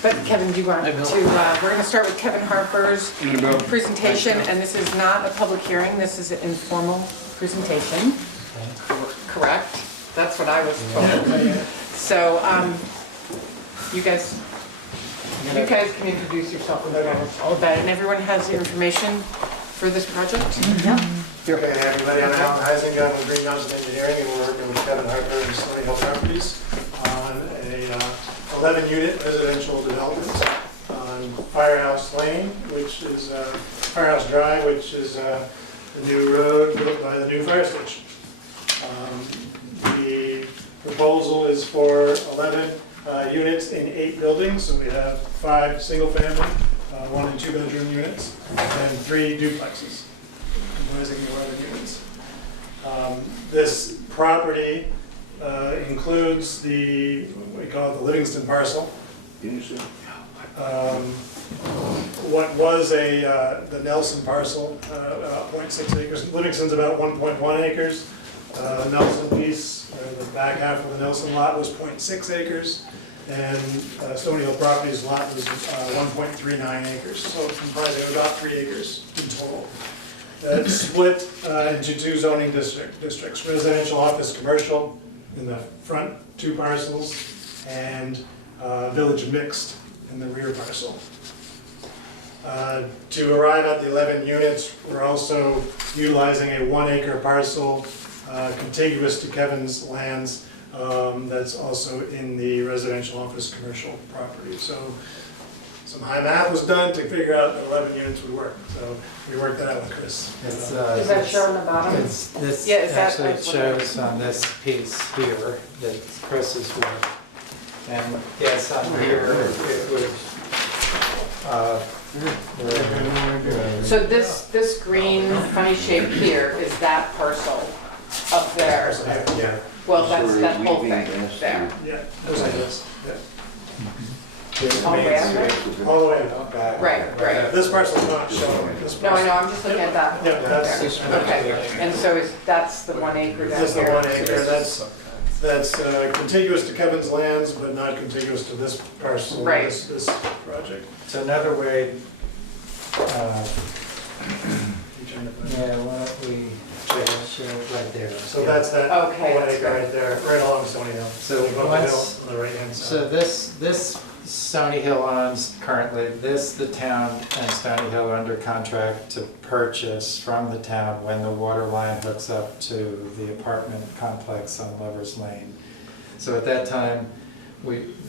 But Kevin, do you want to, we're going to start with Kevin Harper's presentation, and this is not a public hearing, this is an informal presentation. Correct? That's what I was told. So, you guys can introduce yourself a little all about it, and everyone has the information for this project? Okay, everybody, I'm Alan Heising, I'm with Green Mountain Engineering, and we're working with Kevin Harper and Stony Hill Properties on a 11-unit residential development on Firehouse Lane, which is Firehouse Drive, which is the new road built by the new fire station. The proposal is for 11 units in 8 buildings, so we have 5 single-family, 1 and 2 bedroom units, and 3 duplexes comprising the 11 units. This property includes the, what we call it, the Livingston parcel. What was the Nelson parcel, about 0.6 acres. Livingston's about 1.1 acres. Nelson piece, the back half of the Nelson lot was 0.6 acres. And Stony Hill Properties lot was 1.39 acres. So comprising of about 3 acres in total. It's split into 2 zoning districts, residential, office, commercial in the front 2 parcels, and village mixed in the rear parcel. To arrive at the 11 units, we're also utilizing a 1 acre parcel contiguous to Kevin's lands that's also in the residential, office, commercial property. So some high math was done to figure out that 11 units would work. So we worked that out with Chris. Is that shown on the bottom? This Yeah, is that actually shows on this piece here that Chris's work. And yes, on here it would. So this green funny shape here is that parcel up there. Yeah. Well, that's that whole thing there. Yeah, those are this. Yeah. All the way under? All the way up. Right. This parcel's not shown. This No, I parcel- know, I'm just looking at that. Yeah, that's there. this one. Okay, and so that's the 1 acre down That's the here. 1 acre. That's contiguous to Kevin's lands, but not contiguous to this parcel. Right. This project. So another way. You trying to find it? Yeah, why don't we show it right there? So that's that Okay, 1 that's acre good. right there, right along Stony Hill. So Above the once- hill on the right hand side. So this Stony Hill owns currently, the town and Stony Hill are under contract to purchase from the town when the water line hooks up to the apartment complex on Lover's Lane. So at that time,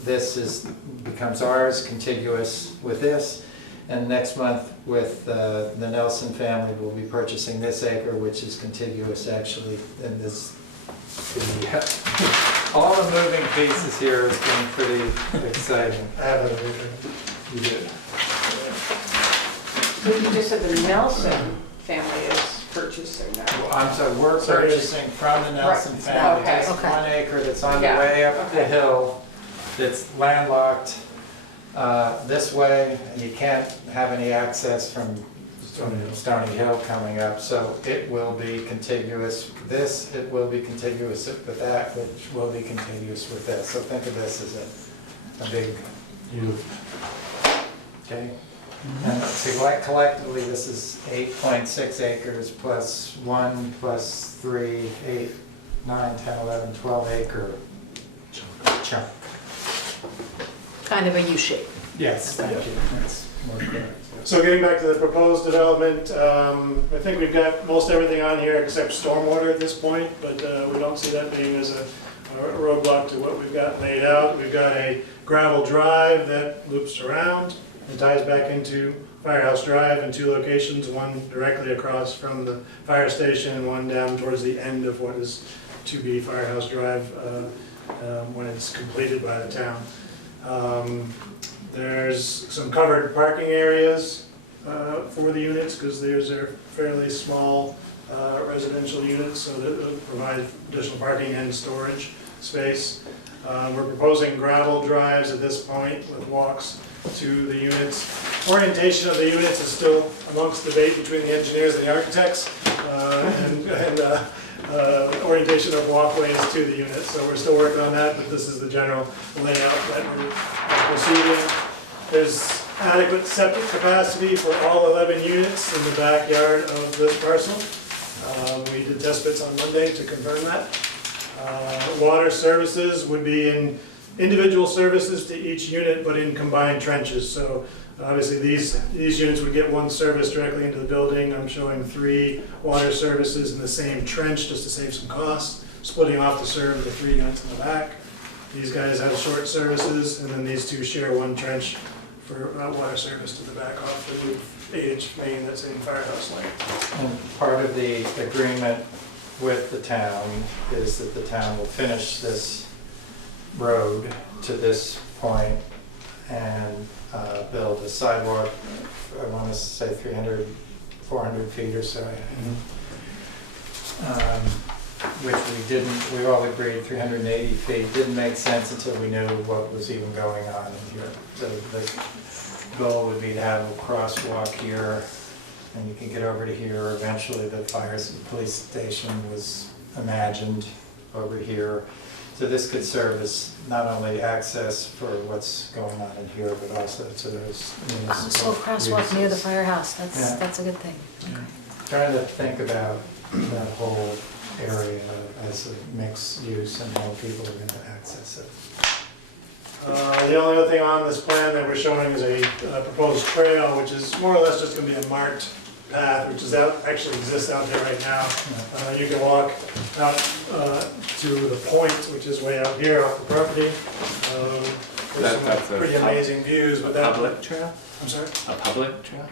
this becomes ours, contiguous with this. And next month with the Nelson family, we'll be purchasing this acre, which is contiguous actually in this. All the moving pieces here has been pretty exciting. I have that picture. You did. So you just said the Nelson family is purchasing that. Well, I'm sorry, we're So it is- purchasing from the Nelson Right. family, Okay. just 1 acre that's on the Yeah. way up the Okay. hill, that's landlocked this way. You can't have any access from Stony Hill coming up, so it will be contiguous with this, it will be contiguous with that, which will be contiguous with this. So think of this as a big U. Okay? And so collectively, this is 8.6 acres plus 1 plus 3, 8, 9, 10, 11, 12 acre chunk. Kind of a U shape. Yes, thank you. That's more correct. So getting back to the proposed development, I think we've got most everything on here except stormwater at this point, but we don't see that being as a roadblock to what we've got laid out. We've got a gravel drive that loops around and ties back into Firehouse Drive in 2 locations, one directly across from the fire station and one down towards the end of what is to be Firehouse Drive when it's completed by the town. There's some covered parking areas for the units because these are fairly small residential units, so that will provide additional parking and storage space. We're proposing gravel drives at this point with walks to the units. Orientation of the units is still amongst debate between the engineers and the architects. orientation of walkways to the unit. So we're still working on that, but this is the general layout that we're proceeding. There's adequate septic capacity for all 11 units in the backyard of this parcel. We did test bits on Monday to confirm that. Water services would be in individual services to each unit, but in combined trenches. So obviously these units would get one service directly into the building. I'm showing 3 water services in the same trench just to save some costs, splitting off to serve the 3 units in the back. These guys have short services, and then these 2 share one trench for water service to the back off the new 8-inch main that's in firehouse lane. And part of the agreement with the town is that the town will finish this road to this point and build a sidewalk, I want to say 300, 400 feet or so. Which we all agreed 380 feet. Didn't make sense until we knew what was even going on in here. So the goal would be to have a crosswalk here, and you can get over to here. Eventually the police station was imagined over here. So this could serve as not only access for what's going on in here, but also to those municipal So crosswalk near the firehouse, Yeah. that's a good thing. Okay. Trying to think about that whole area as a mixed use and how people are going to access it. The only other thing on this plan that we're showing is a proposed trail, which is more or less just going to be a marked path, which is actually exists out there right now. You can walk out to the point, which is way out here off the property. There's some pretty amazing views, but that public trail? I'm sorry? A public trail?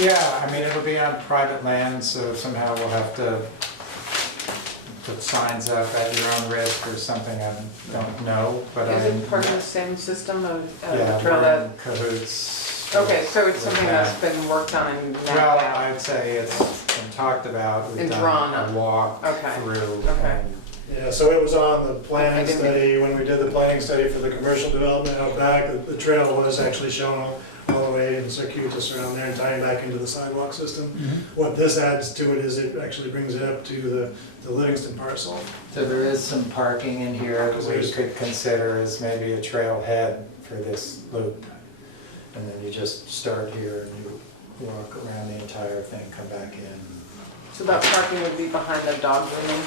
Yeah, I mean, it'll be on private land, so somehow we'll have to put signs up at your own risk or something, I don't know, but Is it part of the same system of yeah, trail we're that? in cahoots. Okay, so it's something with that's been worked on and Well, mapped out. I'd say it's been talked about, we've And done drawn a up. walk Okay. through. Okay. and Yeah, so it was on the I planning didn't- study, when we did the planning study for the commercial development out back, the trail was actually shown all the way in circuitous around there and tying back into the sidewalk system. What this adds to it is it actually brings it up to the Livingston parcel. So there is some parking in here that we There's- could consider as maybe a trailhead for this loop. And then you just start here and you walk around the entire thing, come back in. So that parking would be behind the dog grooming?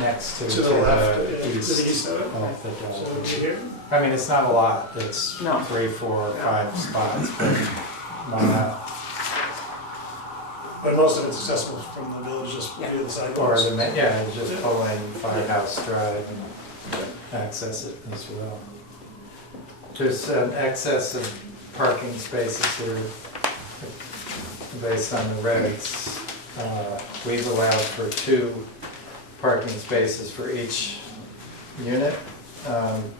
Next to To the left, the to the east of it. of the So dog. it'll be here. I mean, it's not a lot, it's No. 3, 4, 5 spots, but why not? But most of it's accessible from the village, just Yeah. via the Or, sidewalks. yeah, just pull in Firehouse Drive and access it as well. There's an excess of parking spaces here based on the regs. We've allowed for 2 parking spaces for each unit.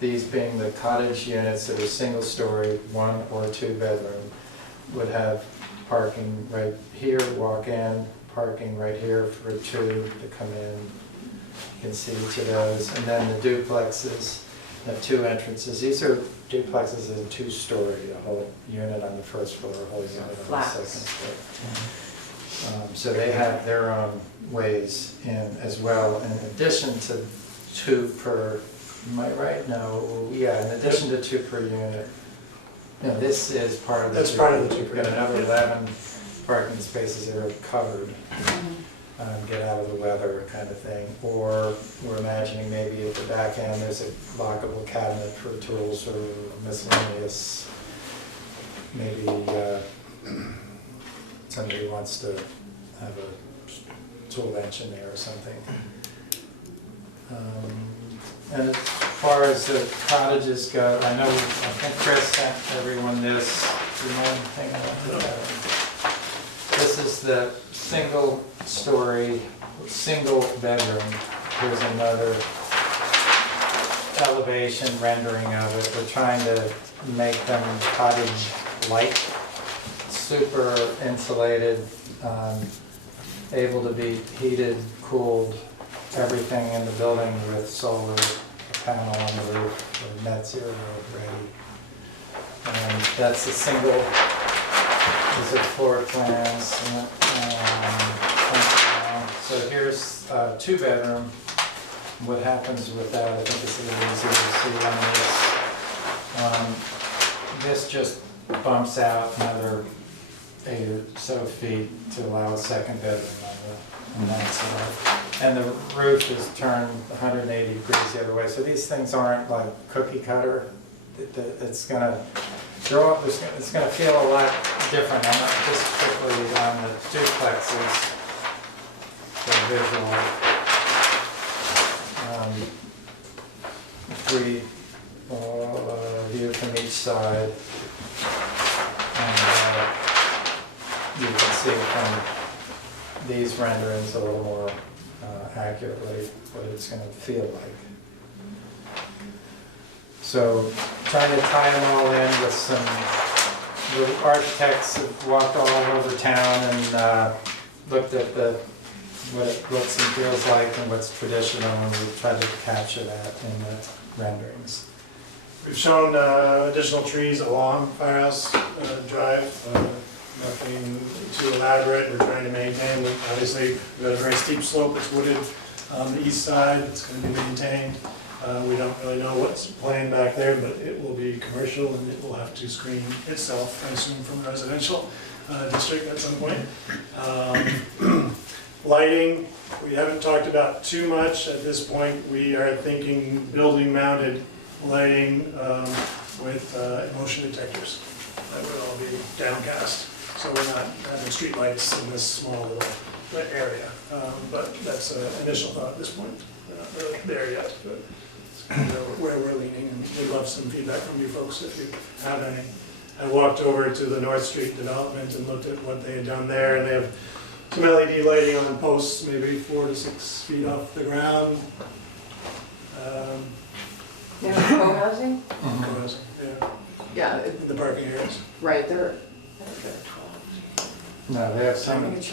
These being the cottage units that are single-story, 1 or 2 bedroom, would have parking right here, walk in, parking right here for 2 to come in. You can see each of those. And then the duplexes have 2 entrances. These are duplexes in 2-story, a whole unit on the first floor, a whole unit on the Flats. second floor. So they have their own ways in as well, in addition to 2 per, am I right? No, yeah, in addition to 2 per unit. No, this is part of the. That's part of the 2 per We've got unit. another 11 parking spaces that are covered, get out of the weather kind of thing. Or we're imagining maybe at the back end, there's a lockable cabinet for tools or miscellaneous, maybe somebody wants to have a tool bench in there or something. And as far as the cottages go, I think Chris sent everyone this. Do you mind hanging on to that? This is the single-story, single bedroom. Here's another elevation rendering of it. We're trying to make them cottage-like, super insulated, able to be heated, cooled, everything in the building with solar panel on the roof, or net zero ready. And that's a single, these are floor plans, So here's a 2-bedroom. What happens with that, I think it's a little easier to see on this. This just bumps out another 8 or so feet to allow a 2nd bedroom on that side. And the roof is turned 180 degrees the other way. So these things aren't like cookie cutter. It's gonna grow up, it's gonna feel a lot different. I'm not just quickly on the duplexes for visual. 3 view from each side. And you can see from these renderings a little more accurately what it's going to feel like. So trying to tie them all in with some, the architects have walked all over town and looked at what it looks and feels like and what's traditional, and we've tried to capture that in the renderings. We've shown additional trees along Firehouse Drive. Nothing too elaborate. We're trying to maintain them. Obviously, we've got a very steep slope that's wooded on the east side. It's going to be maintained. We don't really know what's planned back there, but it will be commercial and it will have to screen itself, I assume, from a residential district at some point. Lighting, we haven't talked about too much at this point. We are thinking building-mounted lighting with motion detectors. That would all be downcast. So we're not having street lights in this small little area. But that's an initial thought at this point. We're not really there yet, but it's kind of where we're leaning, and we'd love some feedback from you folks if you have any. I walked over to the North Street development and looked at what they had done there, and they have some LED lighting on posts, maybe 4 to 6 feet off the ground. Yeah, co-housing? Co-housing, yeah, Yeah, in the parking areas. right, they're 12. No, they have some. There's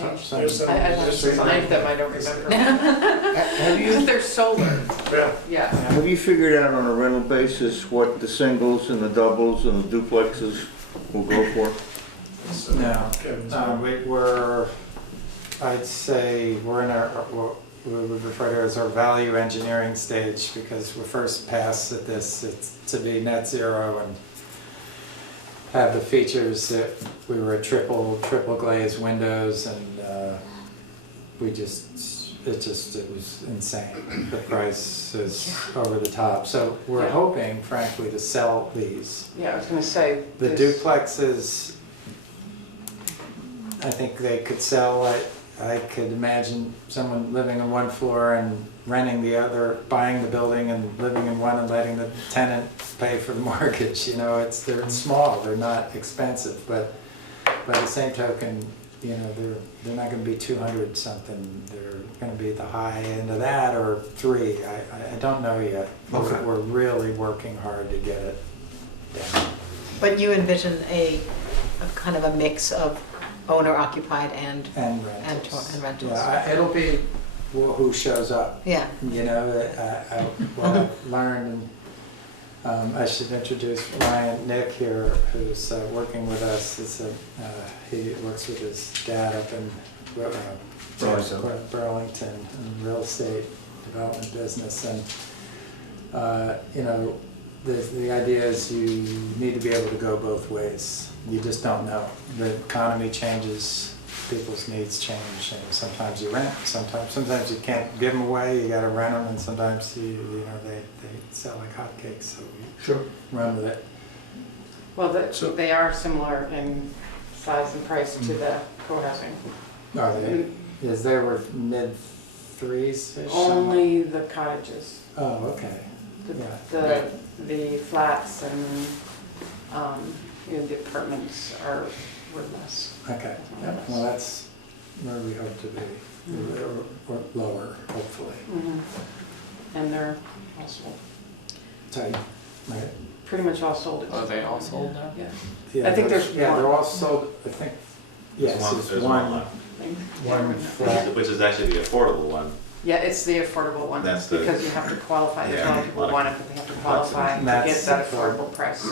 some- I thought it was 5 of them, I don't remember. Have you, They're solar, Yeah. yeah. have you figured out on a rental basis what the singles and the doubles and the duplexes will go for? So, No. Kevin's- I'd say we're in what we would refer to as our value engineering stage, because we first passed at this it's to be net zero and have the features that we were triple glazed windows, and it was insane. The price is over the top. So we're Yeah. hoping, frankly, to sell these. Yeah, I was gonna say. The this- duplexes, I think they could sell. I could imagine someone living on one floor and renting the other, buying the building and living in one and letting the tenant pay for the mortgage. You know, they're small, they're not expensive, but by the same token, you know, they're not going to be 200 something. They're going to be the high end of that or 3. I don't know yet. Okay. We're really working hard to get it down. But you envision a kind of a mix of owner occupied and And rentals. and rentals. Yeah, it'll be who shows up. Yeah. You know, what I've learned, and I should introduce Ryan Nick here, who's working with us. He works with his dad up in Burlington in real estate development business, and you know, the idea is you need to be able to go both ways. You just don't know. The economy changes, people's needs change, and sometimes you rent, sometimes you can't give them away, you gotta rent them, and sometimes you know they sell like hotcakes, so we run with it. Well, they are similar in size and price to the co-housing. Are they? Is they were mid-3s-ish? Only the cottages. Oh, okay. The flats and, you know, the apartments were less. Okay, yeah, well, that's where we hope to be, or lower, hopefully. And they're all sold, Tight, right? pretty much all sold. Are they all sold now? Yeah. Yeah, I think there's yeah, they're one. all sold, I think, yes, There's there's one one left. one flat. Which is actually the affordable one. Yeah, it's the affordable one, That's the- because you have to qualify, there's a lot of people Yeah. want it, but they have to qualify to That's get that for- affordable price.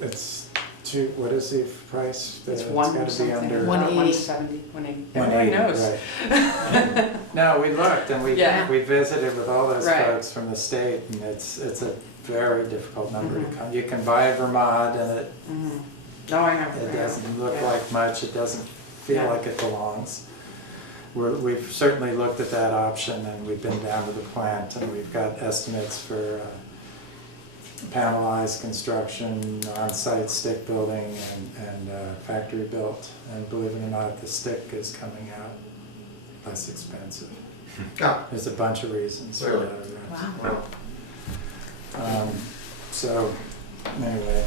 It's what is the price? It's gotta one be something, under 170, 180. Everybody 180, knows. right. No, we looked and Yeah. we visited with all those Right. folks from the state, and it's a very difficult number to come. You can buy a Vermont and it Mhm. Oh, I know. It doesn't look Yeah. like much, it doesn't feel Yeah. like it belongs. We've certainly looked at that option, and we've been down to the plant, and we've got estimates for panelized construction, on-site stick building, and factory built. And believe it or not, the stick is coming out less expensive. There's a bunch of reasons for Really? that. Wow. So, anyway.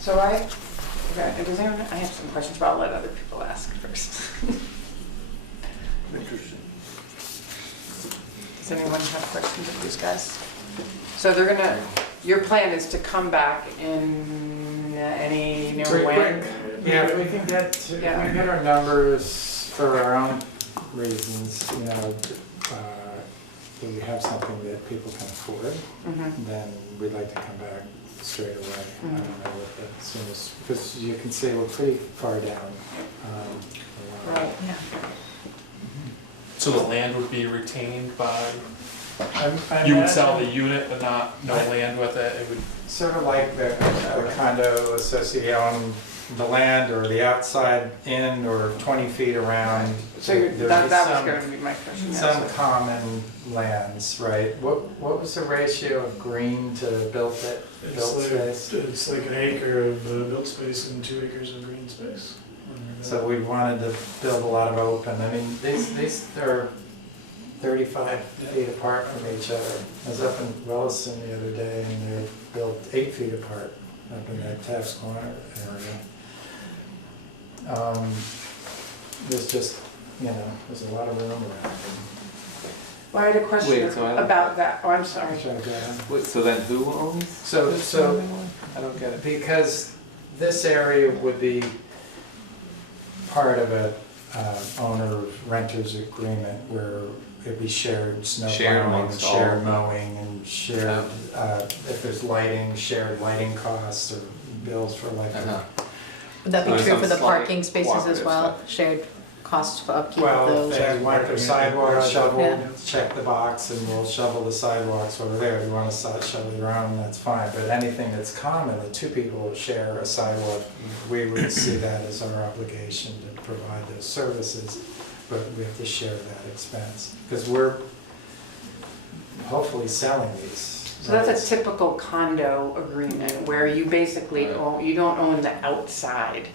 So does anyone, I have some questions, but I'll let other people ask first. Interesting. Does anyone have questions of these guys? So your plan is to come back in any, when? Yeah, if we can get, our numbers for our own reasons, that we have something that people can afford, Mhm. then we'd like to come back straight away. I Mhm. don't know what the soonest, because you can see we're pretty far down. Right. Yeah. So the land would be retained by, I you would sell the imagine unit but no land with it, it would, Sort of like the condo association, the land or the outside end or 20 feet around. So There'd be that was some- going to be my question. Some common lands, right? What was the ratio of green to built space? It's like an acre of built space and 2 acres of green space. So we wanted to build a lot of open. I mean, these are 35 feet apart from each other. I was up in Williston the other day, and they're built 8 feet apart up in that Taft's Corner area. There's just, there's a lot of room around. Well, I had a question Wait, so I don't- about that. Oh, I'm sorry. Wait, so then who owns? So I don't get it. because this area would be part of a owner-renters agreement where it'd be shared snow Shared plowing, amongst all shared of them. mowing, and shared, if there's lighting, shared lighting costs or bills for electric. Uh-huh. Would that So be it true for sounds the slightly parking spaces as cooperative well? stuff. Shared costs for upkeep of Well, those? if they or- want their sidewalks shoveled, Yeah. check the box and we'll shovel the sidewalks over there. If you want to shovel your own, that's fine. But anything that's common, that 2 people share a sidewalk, we would see that as our obligation to provide those services. But we have to share that expense because we're hopefully selling these. So that's rights. a typical condo agreement where you basically you don't own the outside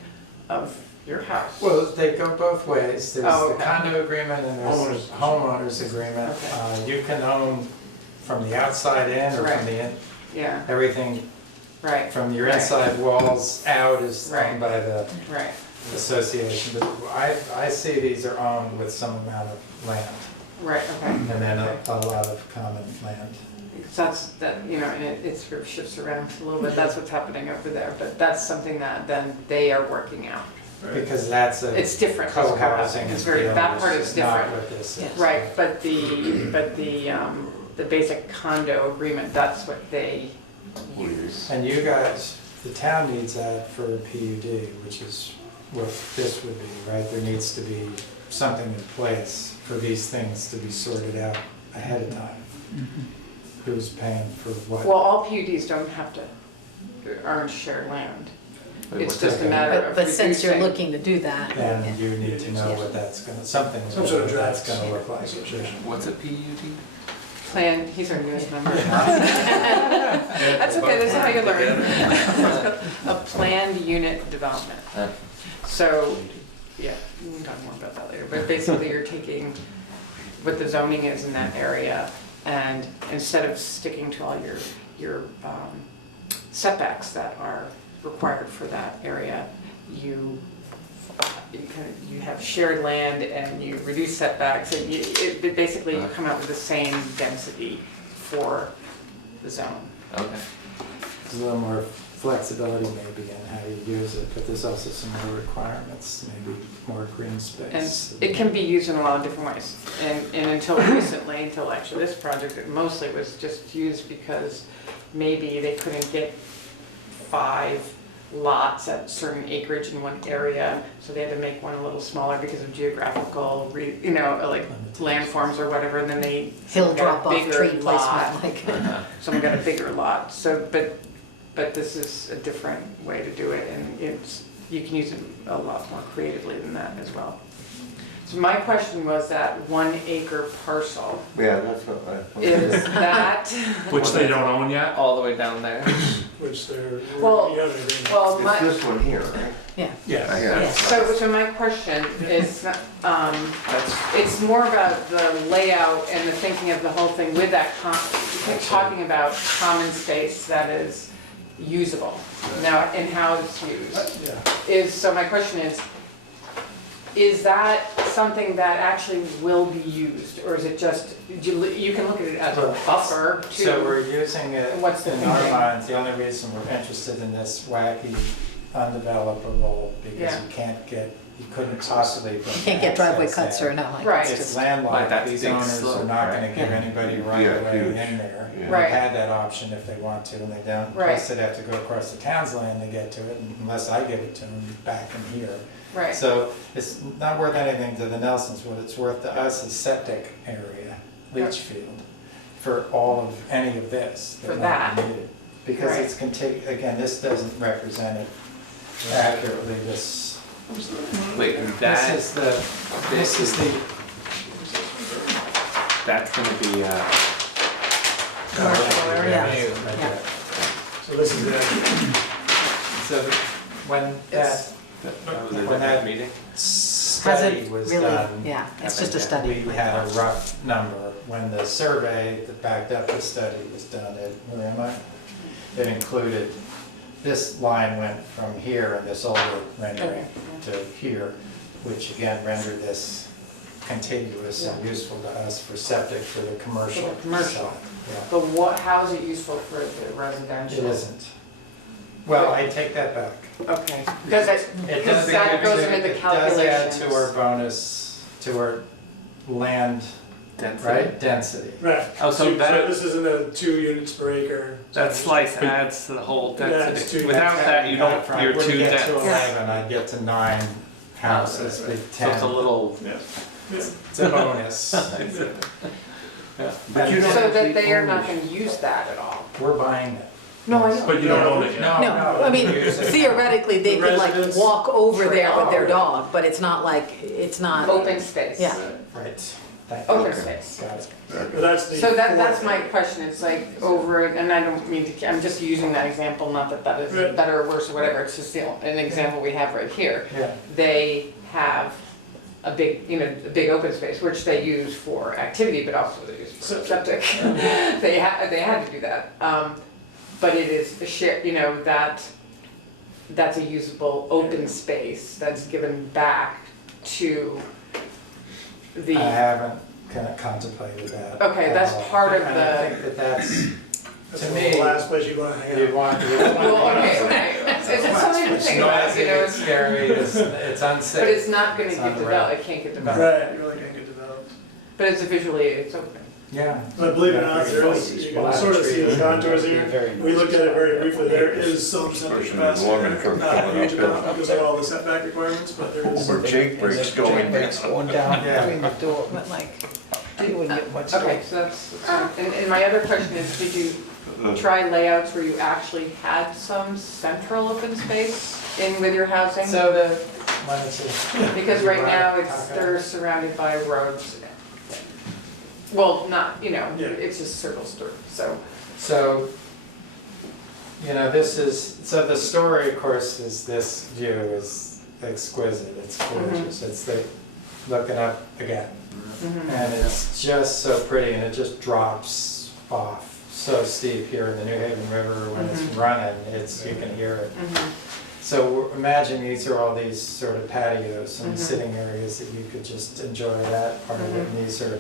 of your house. Well, they go both ways. There's Oh, the okay. condo agreement and there's homeowners agreement. Okay. You can own from the outside in or Right. from the Yeah, everything right, from your Right. inside walls out is Right. owned by the right. association. But I see these are owned with some amount of land Right, okay. and then a lot of common land. Because that's, and it sort of shifts around a little bit, that's what's happening over there, but that's something that then they are working out. Because that's a It's different, it's co-housing. It's very, that part is Not different. what this is. Yes. Right, but the basic condo agreement, that's what they use. And you guys, the town needs that for a PUD, which is what this would be, right? There needs to be something in place for these things to be sorted out ahead of time. Who's paying for what? Well, all PUDs don't have to, aren't shared land. Wait, It's what's just a that? matter of But since you're reducing- looking to do that. And you need to know what that's gonna, something, Some sort of what that's draft. gonna look like. What's a PUD? Plan, he's our newest member. That's okay, that's how you learn. A planned unit development. So, yeah, we can talk more about that later, but basically you're taking what the zoning is in that area, and instead of sticking to all your setbacks that are required for that area, you have shared land and you reduce setbacks, and basically you come out with the same density for the zone. Okay. There's a little more flexibility maybe in how you use it, but there's also some more requirements, maybe more green And space. it can be used in a lot of different ways. And until recently, until actually this project, it mostly was just used because maybe they couldn't get 5 lots at certain acreage in one area, so they had to make one a little smaller because of geographical, like landforms or whatever, and then they Hill got a drop off bigger tree lot. placement, like. Someone got a bigger lot, so, but this is a different way to do it, and you can use it a lot more creatively than that as well. So my question was that 1 acre parcel, Yeah, that's what I. is that, Which they don't own yet? All the way down there? Which they're, Well- you have an agreement. well, It's my, this one here, right? Yeah. Yeah. Yeah. so my question is, it's more about the layout and the thinking of the whole thing with that, you keep talking about common space that is usable, now, and how it's used. So my question is that something that actually will be used, or is it just, you can look at it as a buffer to? So we're using it What's the in our thinking? minds, the only reason we're interested in this wacky, undevelopable, because Yeah. you couldn't possibly. You can't get driveway cuts or no, like. Right. it's It's just- Like landlocked, that's these big owners are slope, not gonna right? give anybody right Yeah, away huge. in there. Yeah. Right. They've had that option if they want to, and they don't. Right. Plus they'd have to go across the town's land to get to it, unless I give it to them back in here. Right, So it's not worth anything to the Nelsons, what it's worth to us is septic area, leach field, for all of, any of this. For might be that. needed. Because Right. it's again, this doesn't represent it accurately, this Wait, and that, this is the, that's gonna be, Commercial area. right Yeah. there. So this is the, So when that that was a When that- different meeting? Has study it was really, done, yeah, it's just a study. we had a rough number. When the survey that backed up the study was done, where am I? It included, this line went from here in this older rendering to here, which again rendered this contiguous and useful to us for septic for the commercial. For the commercial. side. Yeah, but how is it useful for the it residential? isn't. Well, I take that back. Okay, because It does that add goes to- into the It does add calculations. to our bonus, to our land, Density? right, density. right. Oh, so that, this isn't a 2 units per acre. that slice adds to the whole It adds density. to- Without that, you don't, you're Wouldn't too get to dense. 11, I'd get to 9 houses, Right, be So it's a 10. little, Yeah. It's a bonus. yeah. But you So don't, that they are not gonna use that at all? we're buying it. No, I know. But you don't own it yet? No, I mean, use it. theoretically, they could like Residents- walk over there with their Oh. dog, but it's not like, it's not. Open space. Yeah. Right. Thank you. Open space. Got it. But that's the. So that's my question, it's like over, and I don't mean to, I'm just using that example, not that that is Right. better or worse or whatever, it's just an example we have right here. Yeah. They have a big, a big open space, which they use for activity, but also they use for septic. They had to do that. But it is a share, that's a usable open space that's given back to I the, haven't kind of contemplated that. Okay, that's at all. part of And the- I think that that's, That's to the me, last place you want to hang you out. want, well, okay. It's something to It's think about, noisy, it's scary, it's unsafe. but it's not gonna It's get on the developed, road. it can't get developed. Right, you really can't get developed. But it's it's open. Yeah. But believe it or not, there is, you can sort of see the contours here. We looked at it very briefly, there is some septic capacity, not a huge amount because of all the setback requirements, but there is. Or Jake breaks going down. Going down Yeah. between the door, but like, you wouldn't get much. Okay, so that's, and my other question is, did you try layouts where you actually had some central open space in with your housing? So why don't you? Because right now, Right. they're surrounded by roads. Well, not, Yeah. it's just circles through, so. So, this is, so the story, of course, is this view is exquisite, it's gorgeous, it's the, looking up again. And it's just so pretty, and it just drops off so steep here in the New Haven River when it's running, you can hear it. So imagine these are all these sort of patios and sitting areas that you could just enjoy that part of it, and these are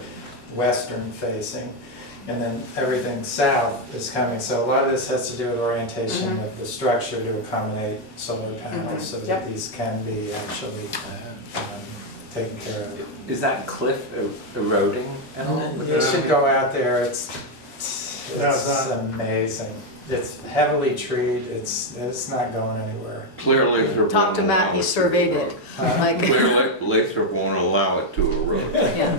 western facing. And then everything south is coming, so a lot of this has to do with orientation of the structure to accommodate solar panels, so that Yep. these can be actually taken care of. Is that cliff eroding at all? You should go out there, No, it's It's not. amazing. It's heavily treed, it's not going anywhere. Clear Lathrop Talk to won't Matt, allow he it. surveyed it, like, Clear Lathrop won't allow it to erode. yeah.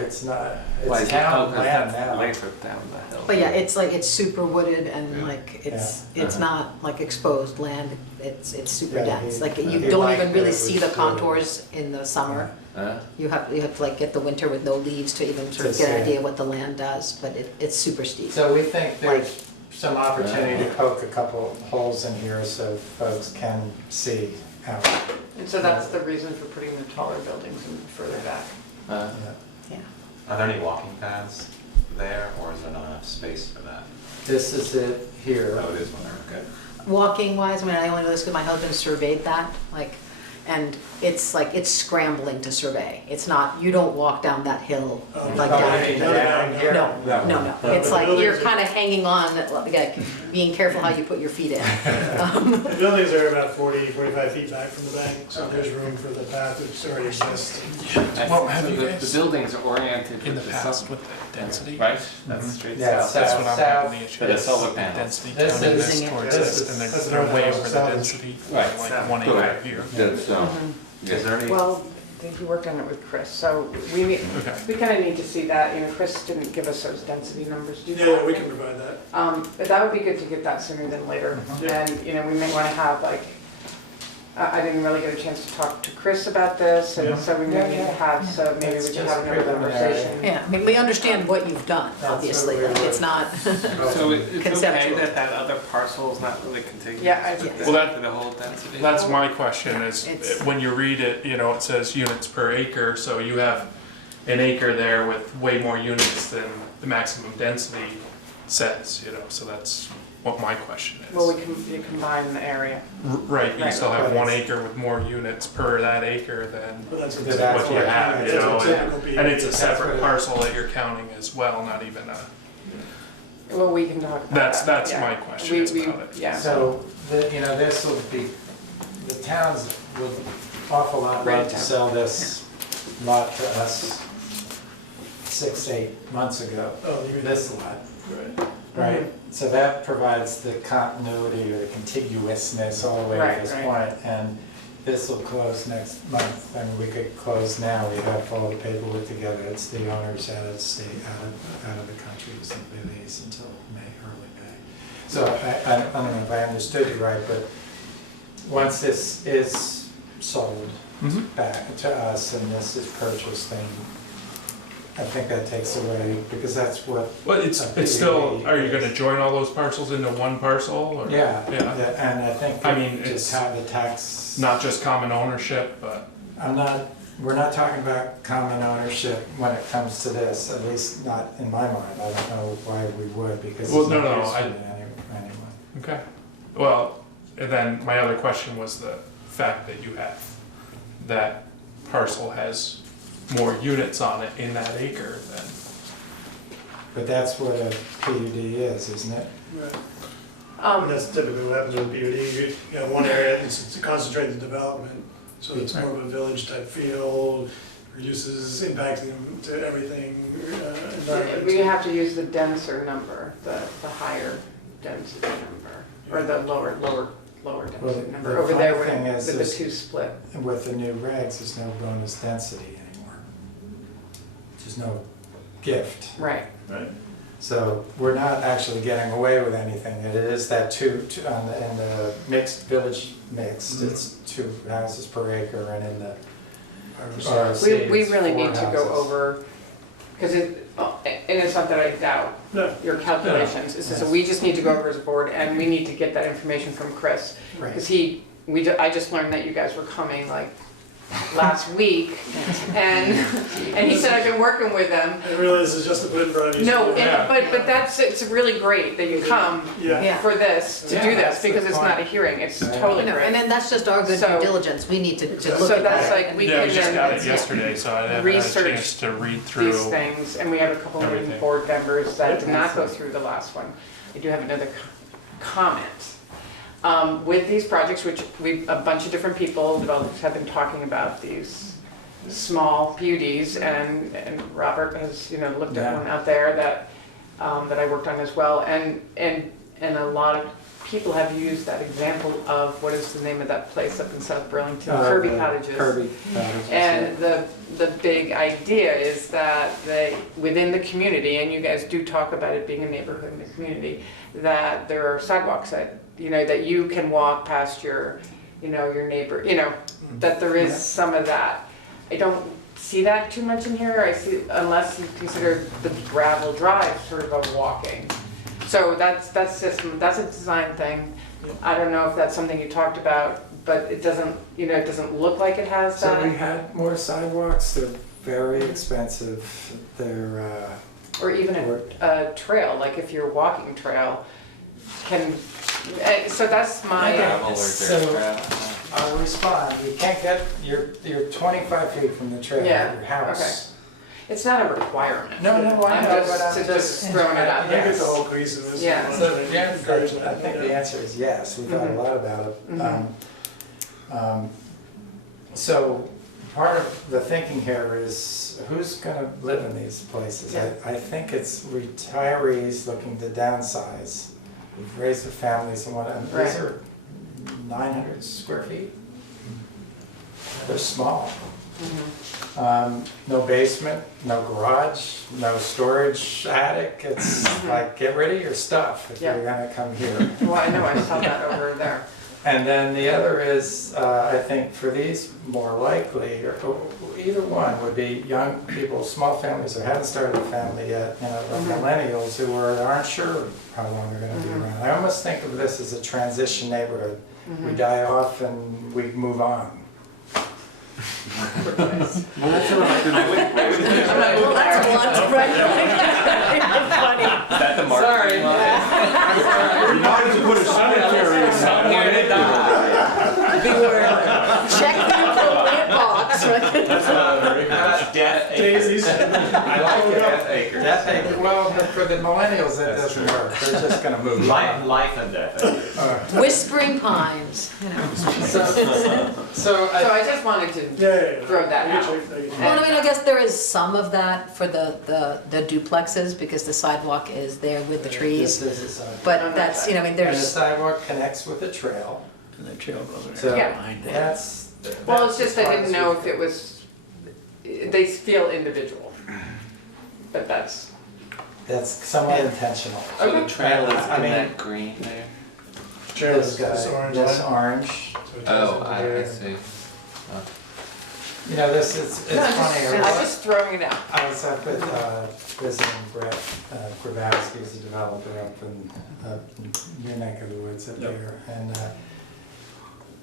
It's not, Why is it's it? Oh, town 'cause land that's now. Lathrop down the hill. But yeah, it's like, it's super wooded and Yeah. like, it's Yeah. not like exposed land, it's super Yeah, dense. he- Like, you he don't liked even that really it see was the wooded. contours in the summer. You have to like get the winter with no leaves to even sort of To get an see. idea what the land does, but it's super steep. So we think there's some opportunity to poke a couple holes in here so folks can see out. And so that's the reason for putting the taller buildings in further back. Uh, Yeah. Are there any walking paths there, or is there not enough space for that? This is it here. Oh, it is one there, okay. Walking wise, I mean, I only know this because my husband surveyed that, like, and it's like, it's scrambling to survey. It's not, you don't walk down that hill like Oh, that. you mean down here? No, no. It's The like, you're buildings are- kind of hanging on, like, being careful how you put your feet in. The buildings are about 45 feet back from the bank, so there's room for the path which already exists. Well, have you the guys- buildings are oriented In the with the past sun, with the density? right? That's straight Yeah, south. That's what I'm having South, the issue for the with. solar panels. Density This counting is- this towards this this, and is- they're way over the South. density, Right, like south. 1 acre here. That's, Is there any, Well, he worked on it with Chris, so we Okay. kind of need to see that, you know, Chris didn't give us those density numbers, do you? Yeah, we can provide that. But that would be good to get that sooner than later. Yeah. And, you know, we may want to have like, I didn't really get a chance to talk to Chris about this, Yeah. and so we may need to have, so maybe It's we can just have another preliminary. conversation. Yeah, I mean, we understand what you've done, That's obviously, what we like, it's would- not, So it's okay Conceptual. that that other parcel is not really contiguous Yeah, with yeah. Well, that- to the whole density? That's my question is, It's- when you read it, you know, it says units per acre, so you have an acre there with way more units than the maximum density says, you know, so that's what my question is. Well, you combine the area. Right, you Right. still have But 1 it's- acre with more units per that acre than But that's a That's typical- what you have, you that's a know, typical and it's a PUD. separate parcel that you're counting as well, not even a, Well, we can talk about that. that's yeah. my question is about it. Yeah. So, this will be, the towns would awful lot Ready love to to- sell this lot to us 6-8 months ago, Oh, you mean this lot, Right. right? So that provides the continuity or the contiguousness all the way Right, to this right. point. And this will close next month, and we could close now, we have all the paperwork together. It's the owners out of state, out of the country, it's in Belize until May, early May. So I don't know if I understood you right, but once this is sold Mhm. back to us and this is purchased, then I think that takes away, because that's what, Well, it's still, are you gonna join all those parcels into one parcel, or? yeah, Yeah, and I think I mean, just it's have the tax. not just common ownership, but, We're not talking about common ownership when it comes to this, at least not in my mind. I don't know why we would, because Well, it's no, not no, useful I- to anyone. okay. Well, and then my other question was the fact that you have, that parcel has more units on it in that acre than, But that's what a PUD is, isn't it? Right. And Um, that's typically what happens with PUD. You have one area, it's to concentrate the development, so it's more of a village type feel, reduces, impacting to everything, environment. we have to use the denser number, the higher density number, or the lower Well, density the number. Over there funny thing with is the this- two split. And with the new regs, there's no bonus density anymore. There's no gift. Right. Right. So we're not actually getting away with anything. It is that in the mixed village mixed, it's 2 houses per acre, and in the RC, We it's really 4 need to go houses. over, because and it's not that I doubt No, your calculations, it's just that we just need to go over as a board, and we need to get that information from Chris. Right. Because I just learned that you guys were coming like last week, and he said, I've been working with them. I realize it's just to put in front of you. No, Yeah. but it's really great that you come Yeah. Yeah. for this, to do Yeah, this, that's the because it's not a point. hearing, it's Yeah. totally You know, and great. then that's just our good So- due diligence, we need to look So at that's that. like, we yeah, we can just got it then yesterday, so I haven't had a research chance to read these through. things, and we have a couple of everything. board members that did not go through the last one. I do have another comment. With these projects, which a bunch of different people, developers have been talking about these small beauties, and Robert has, looked at Yeah. one out there that I worked on as well, and a lot of people have used that example of, what is the name of that place up in South Burlington? Kirby Cottages. Kirby Cottages. And the big idea is that within the community, and you guys do talk about it being a neighborhood in the community, that there are sidewalks that, that you can walk past your neighbor, that there is some of that. I don't see that too much in here. I see, unless you consider the gravel drive sort of a walking. So that's a design thing. I don't know if that's something you talked about, but it doesn't, it doesn't look like it has So we that. had more sidewalks, they're very expensive, they're, Or even a trail, like if you're walking trail, so that's my, Gravel or So- dirt trail. I'll respond, you can't get, you're 25 feet from the trail Yeah, at your house. it's not a requirement. No, I know, but I'm just throwing it out I there. think it's a whole piece of this. Yeah. So the Yeah, answer, I think the answer is yes, we thought a lot about it. So part of the thinking here is who's gonna live in these places? Yeah. I think it's retirees looking to downsize, who've raised their families and whatnot. Right. These are 900 square feet. They're small. No basement, no garage, no storage attic. It's like, get rid of your stuff if Yeah. you're gonna come here. Well, I know, I saw that over there. And then the other is, I think for these more likely, or either one would be young people, small families who haven't started a family yet, like millennials who aren't sure how long they're gonna be around. I almost think of this as a transition neighborhood. We die off and we move on. Well, that's what I did. Well, that's blunt, right? Funny. Is that the marketing line? You might as well put a cemetery in Somewhere to die. Check the appropriate box, right? Death Daisies. I like it. Death acre. Well, for the millennials, that doesn't work. They're just gonna move on. Life and death acres. Whispering pines, So So I just wanted to Yeah. throw that I get out. you, I get you. Well, I mean, I guess there is some of that for the duplexes, because the sidewalk is there with the trees. This is a sidewalk. But that's, I mean, And the there's, sidewalk connects with the trail. And the trail goes So Yeah. that's. Well, it's just I didn't know if it was, they feel individual. But that's, That's somewhat intentional. So the trail is I in mean- that green there? Trail This is guy, this orange this line. orange. So it Oh, ties I into there. see. This is, it's no, funny. I'm just throwing it out. I was up with, visiting Brett Grabowski, who's a developer up in your neck of the woods up there. And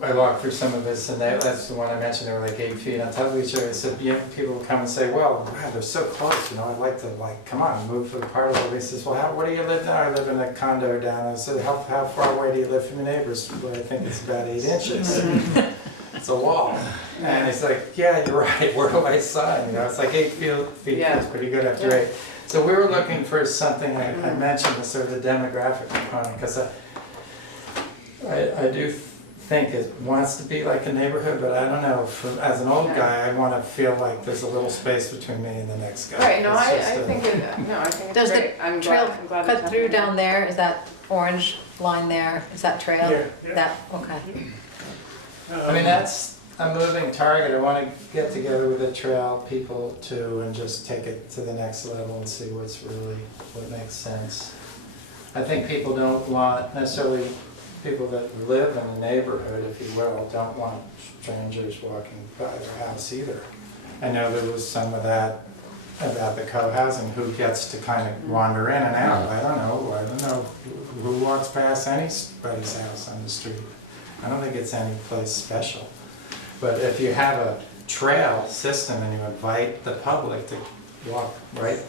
I walked through some of this, and that's the one I mentioned, they were like 8 feet on top of each other. I said, people would come and say, well, wow, they're so close, I'd like to, come on, move for the part of it. He says, well, where do you live now? I live in a condo down. I said, how far away do you live from your neighbors? Well, I think it's about 8 inches. It's a wall. And he's like, yeah, you're right, where do I sign? It's like 8 feet, Yeah. is pretty good after 8. So we were looking for something, I mentioned the sort of the demographic component, because I do think it wants to be like a neighborhood, but I don't know, as an old Yeah. guy, I want to feel like there's a little space between me and the next guy. Right, no, It's I just a- think it's does the great. I'm trail glad it's cut through happening. down there? Is that orange line there? Is that trail? Yeah. That, okay. I mean, that's a moving target. I want to get together with the trail people too and just take it to the next level and see what makes sense. I think people don't want necessarily, people that live in the neighborhood, if you will, don't want strangers walking by their house either. I know there was some of that about the co-housing, who gets to kind of wander in and out. I don't know who walks past anybody's house on the street. I don't think it's any place special. But if you have a trail system and you invite the public to walk right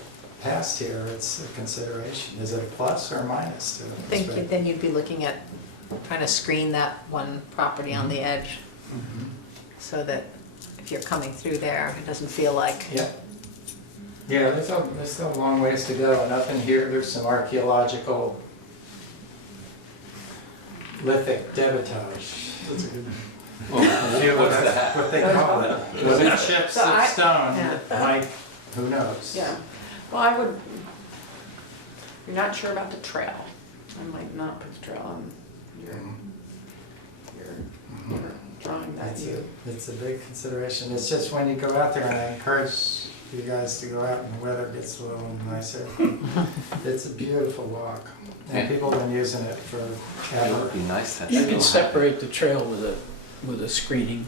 past here, it's a consideration. Is it a plus or a minus to it? I think then you'd be looking at trying to screen that one property on the edge, so that if you're coming through there, it doesn't feel like, Yeah. Yeah, there's still a long ways to go, and up in here, there's some archaeological lithic debitage. That's a good Feel What's that's that? what they call it. Was it chips So of stone? Yeah. Like, who knows? Yeah, well, I would, you're not sure about the trail. I might not put the trail on your drawing that It's a big consideration. It's just when you go out there, and I encourage you guys to go out when the weather gets a little nicer. It's a beautiful walk, and Yeah. people have been using it It forever. would be nice to You still can have- separate the trail with a screening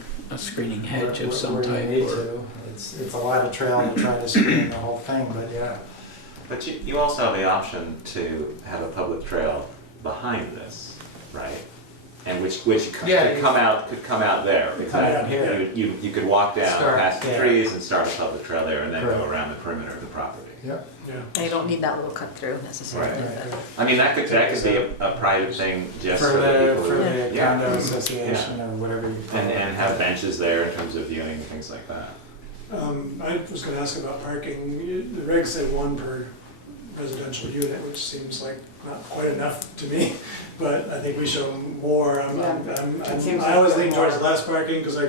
hedge of some Where you type. need or- to. It's a lot of trail and try to screen the whole thing, but yeah. But you also have the option to have a public trail behind this, right? And which Yeah, could come out there. Come out Exactly. here. You could walk down Start, past the yeah. trees and start a public trail there and then go Correct. around the perimeter of the property. Yep. Yeah. And you don't need that little cut through necessarily. Right. but- I mean, that could be a private thing just For for the the, people for who. the Yeah. condo association or whatever you call it. And have benches there in terms of viewing and things like that. I was gonna ask about parking. The regs say one per residential unit, which seems like not quite enough to me, but I think we show more. It seems I always like lean towards more. less parking, because I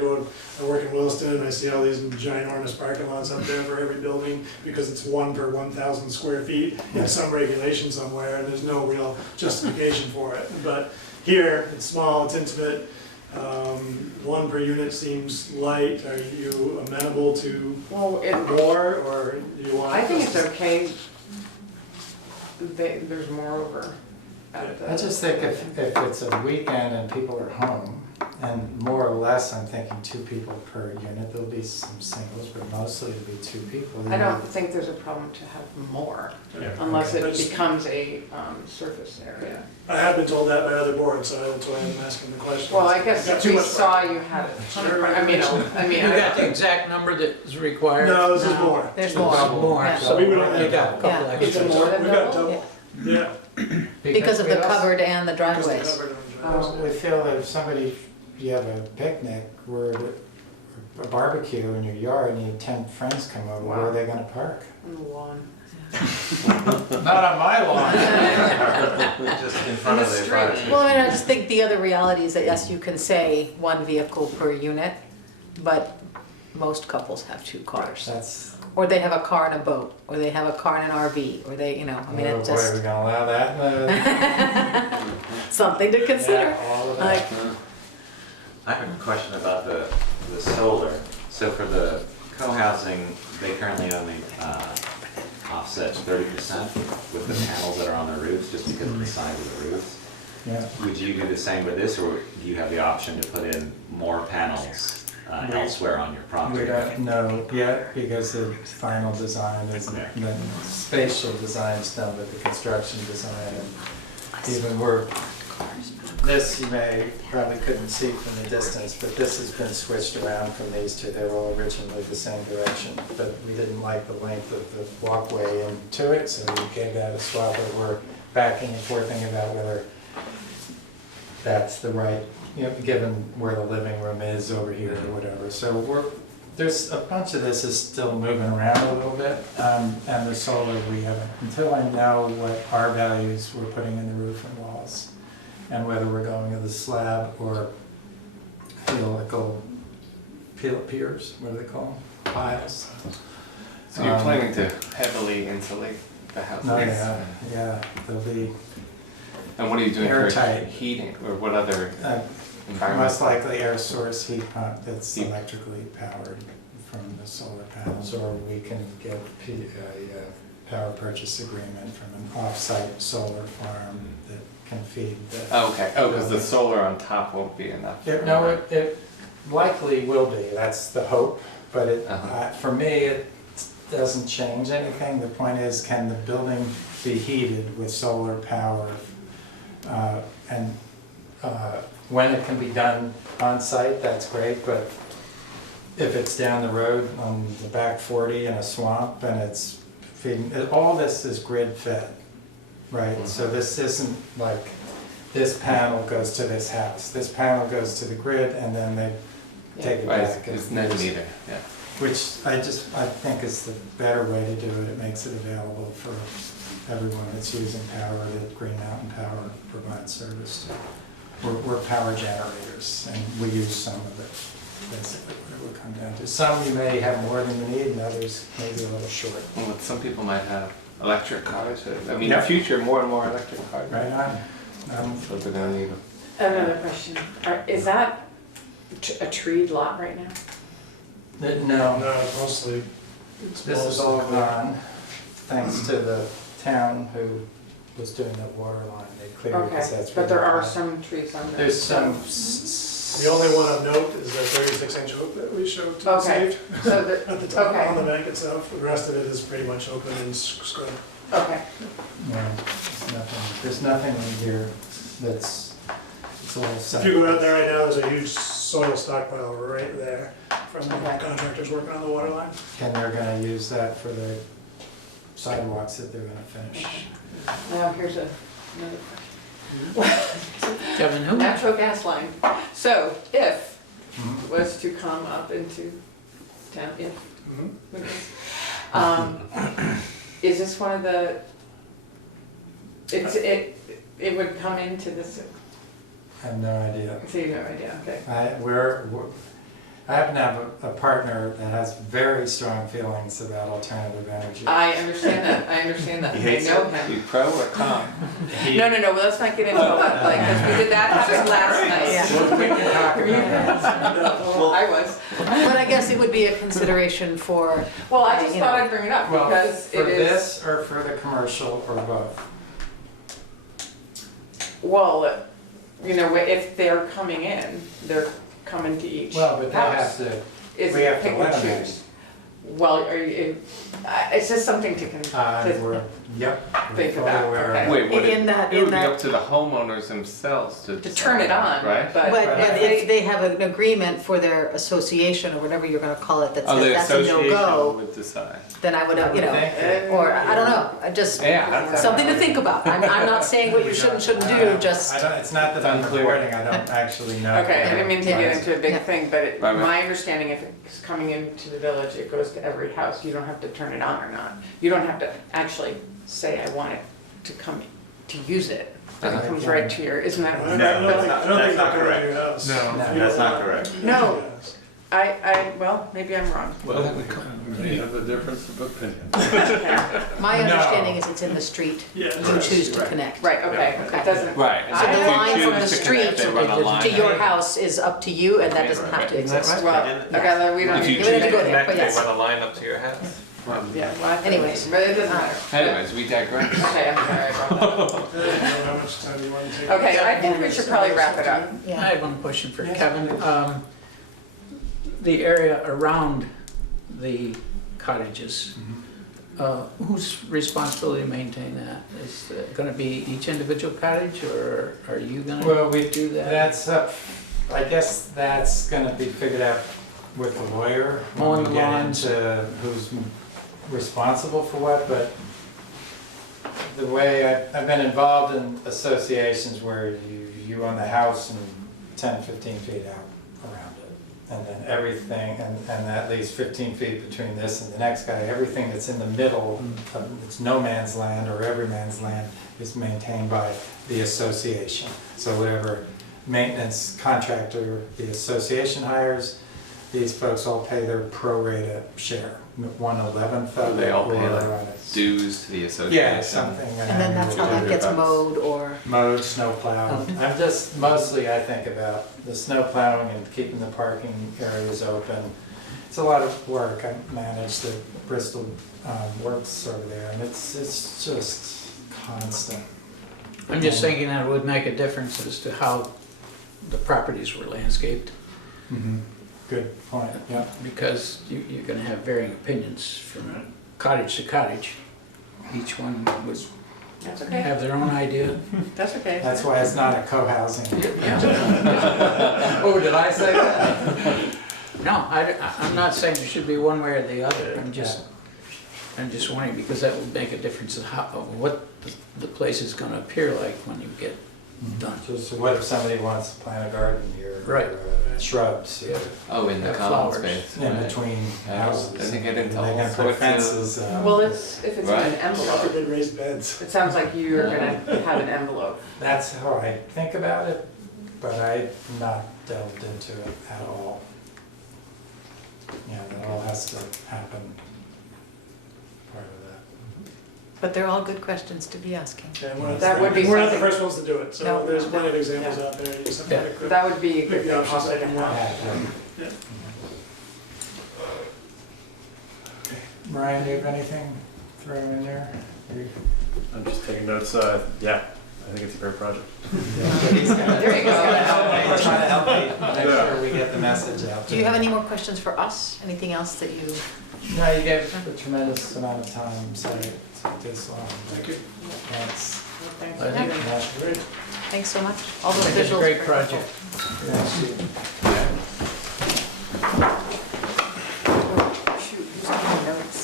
work in Williston, and I see all these ginormous parking lots up there for every building, because it's one per 1,000 square feet. There's some regulation somewhere, and there's no real justification for it. But here, it's small, it's intimate, one per unit seems light. Are you amenable to Well, more, or do you want? I think it's okay. There's more over at the. I just think if it's a weekend and people are home, and more or less, I'm thinking 2 people per unit, there'll be some singles, but mostly it'll be 2 people. I don't think there's a problem to have more, Yeah. unless Okay. it becomes a surface area. I have been told that by other boards, so that's why I'm asking the question. Well, I guess Got if too we much saw parking. you had it. Sure. I mean, You got the exact number that is required? No, this is No, more. There's Double more. more, Yeah. so We would only you got a couple Yeah. Is it extras. more than We got double? double, yeah. Because of the we also- covered and the Because they driveways. covered them in Oh. driveways. We feel that if somebody, you have a picnic or a barbecue in your yard and you have 10 friends come over, where Wow. are they gonna park? On the lawn. Not on my lawn. Just in front the of the street. apartment. Well, I mean, I just think the other reality is that, yes, you can say 1 vehicle per unit, but most couples have 2 cars. That's, Or they have a car and a boat, or they have a car and an RV, or they, I mean, oh it boy, are we just, gonna allow that? something to consider. Yeah, all of that. Like, I have a question about the solar. So for the co-housing, they currently only offset 30% with the panels that are on their roofs, just because of the size of the roofs. Yeah. Would you do the same with this, or do you have the option to put in more panels elsewhere on your We property? don't know yet because the final design isn't, Okay. the spatial design's done, but the construction design and even we're, this you probably couldn't see from the distance, but this has been switched around from these two. They were all originally the same direction, but we didn't like the length of the walkway into it, so we gave that a swap, but we're backing and forthing about whether that's the right, given where the living room is over here or whatever. So there's a bunch of this is still moving around a little bit, and the solar we haven't, until I know what R values we're putting in the roof and walls, and whether we're going with a slab or helical piers, what do they call them? Piles. So you're planning to heavily insulate the house? No, yeah, there'll be And what are you doing for Airtight. heating, or what other most environmental? likely air source heat pump that's Heat. electrically powered from the solar panels, or we can get a power purchase agreement from an off-site solar farm that can feed the. Oh, okay, because the solar on top won't be enough. No, it likely will be, that's the hope, but Uh-huh. for me, it doesn't change anything. The point is, can the building be heated with solar power? And when it can be done on site, that's great, but if it's down the road on the back 40 in a swamp and it's feeding, all this is grid fed, right? So this isn't like this panel goes to this house, this panel goes to the grid, and then they take it Right, back. and it's net use it. meter, yeah. Which I think is the better way to do it. It makes it available for everyone that's using power that Green Mountain Power provides service to. we're power generators, and we use some of it, basically, what it would come down to. Some you may have more than you need, and others maybe a little short. Well, some people might have electric cars. I mean, in Yeah. the future, more and more electric cars. Right on. So they're gonna need them. Another question, is that a treed lot right now? No, No, mostly. this is all gone, thanks to the town who was doing the water line. They cleared it, because Okay, that's but there really are bad. some trees on there. There's some. The only one of note is the 36-inch hoop that we showed to Okay. Steve So the, at the top okay. on the bank itself. The rest of it is pretty much open and scrubbed. okay, No, there's nothing in here that's, it's all set. If you go out there right now, there's a huge soil stockpile right there from the Okay. contractors working on the water line. And they're gonna use that for the sidewalks that they're gonna finish. now here's another Kevin, question. who? Natural gas line. So if Mhm. it was to come up into town, if, Mhm. is this one of the, it would come into this, I have no idea. so you have no idea, okay. I happen to have a partner that has very strong feelings about alternative energy. I understand that, I understand that. You I hate know it? him. You pro or con? No, well, let's not get into all that, like, 'cause we did that happen last night. We can talk about that. Well, I was. But I guess it would be a consideration for, Well, I just You thought know. I'd bring it up Well, because for it is, this or for the commercial or both? well, you know, if they're coming in, they're coming to each Well, but they have house. to, Is we have to pick and let them in. choose. Well, it's just something to We're, yep. we're Think fully about, aware of okay. that. Wait, would in that, it would in be that. up to the homeowners themselves to turn it on, right? but But if if they have an agreement for their association or whatever you're gonna call it that Oh, says the that's a association no-go, would decide. then I would, you know, Think- or, I don't know, I just, Yeah, that's- something to think about. I'm not saying what you should and shouldn't do, just, I don't, it's not that I'm Unclear. reporting, I don't actually know. Okay, I didn't mean to get into a Yeah. big thing, but Right. my understanding, if it's coming into the village, it goes to every house, you don't have to turn it on or not. You don't have to actually say, I want it to come, to use it. It comes right to your, isn't that? I don't think they're coming to your house. No. That's not correct. No. Well, maybe I'm wrong. Well, we have a difference of opinion. my No. understanding is it's in the street. Yeah. You choose to connect. Right, okay, it doesn't. Right. So the If you line from the choose to connect, street they run a line. to your house is up to you, and that doesn't have to Isn't that exist. right? Well, okay, we don't If you need choose to to go go there, there, but but yes. yes. a line up to your house. Yeah, well, I- Anyways. But it doesn't matter. Anyways, we digress. Okay, I'm sorry about I don't know how much time you want to take. that. Okay, I think we should probably wrap it up. I Yeah. have one question for Kevin. The area around the cottages, whose responsibility to maintain that? Is it gonna be each individual cottage, or are you Well, gonna we do that? That's up, I guess that's gonna be figured out with the lawyer when Mowing we the get lawns. into who's responsible for what, but the way I've been involved in associations where you own the house and 10, 15 feet out around it. And then everything, and at least 15 feet between this and the next guy, everything that's in the middle, it's no man's land or every man's land, is maintained by the association. So whatever maintenance contractor the association hires, these folks all pay their pro-rata share, 1/11th So of they it. all pay or, like dues to the association. Yeah, something. And then that's how that gets mowed, or, Mowed, snow plowed. I'm just, mostly I think about the snow plowing and keeping the parking areas open. It's a lot of work. I manage the Bristol Works over there, and it's just constant. I'm just thinking that it would make a difference as to how the properties were landscaped, Good point, yeah. because you're gonna have varying opinions from cottage to cottage. Each one would That's okay, have their own idea. that's okay. That's why it's not a co-housing. Yeah. Oh, did I say that? No, I'm not saying it should be one way or the other, I'm just wondering, because that would make a difference of what the place is gonna appear like when you get done. So what if somebody wants to plant a garden here? Right. Or shrubs, or Oh, in the Have common flowers. space. in right. between Yeah, houses. then you get into And they're all gonna put sorts of- fences. Well, if it's in Right. an If envelope, we did raised beds. it sounds like you're gonna have an envelope. That's how I think about it. but I've not delved into it at all. Yeah, that all has to happen, part of that. But they're all good questions to be asking. Yeah, That would be we're not the something- first ones to do it, so No, there's no, plenty of examples yeah. out there. You just have Yeah. to pick That would be a pick good the thing options also that to you want. have. Yeah. Brian, do you have anything thrown in there? I'm just taking notes. Yeah, I think it's a great project. There you go. We're trying to help make sure we get the message out. Do you have any more questions for us? Anything else that you? No, you gave a tremendous amount of time, so it took this long. Thank you. Thanks. I think Yeah. Thanks so much. All those it's a visuals. great were project. Thank you. Shoot, who's taking notes?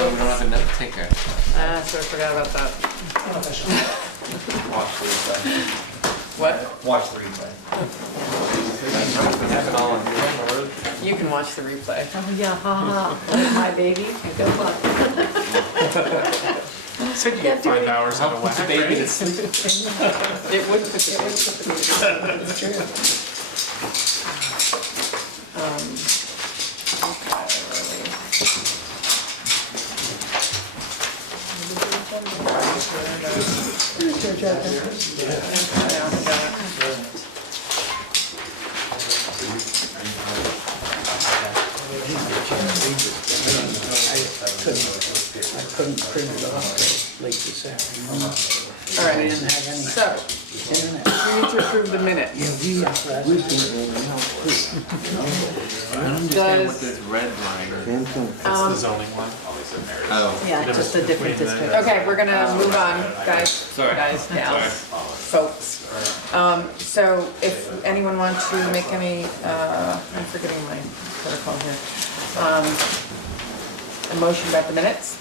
Oh, we don't have a note taker. So I forgot about that. Watch the replay. What? Watch the replay. We have it all on camera. You can watch the replay. Oh, yeah, haha, my baby, and good luck. Said you get 5 hours out of whack, Baby right? to sleep. It would put the It's true. I couldn't print it off late this afternoon. All right, We didn't have any so internet. we need to approve the minutes. I'm just saying what this red line or. It's the zoning one. Oh. Yeah, just a different district. Okay, we're gonna move on, guys, Sorry. guys, gals, folks. So if anyone wants to make any, I'm forgetting my protocol here. A motion about the minutes?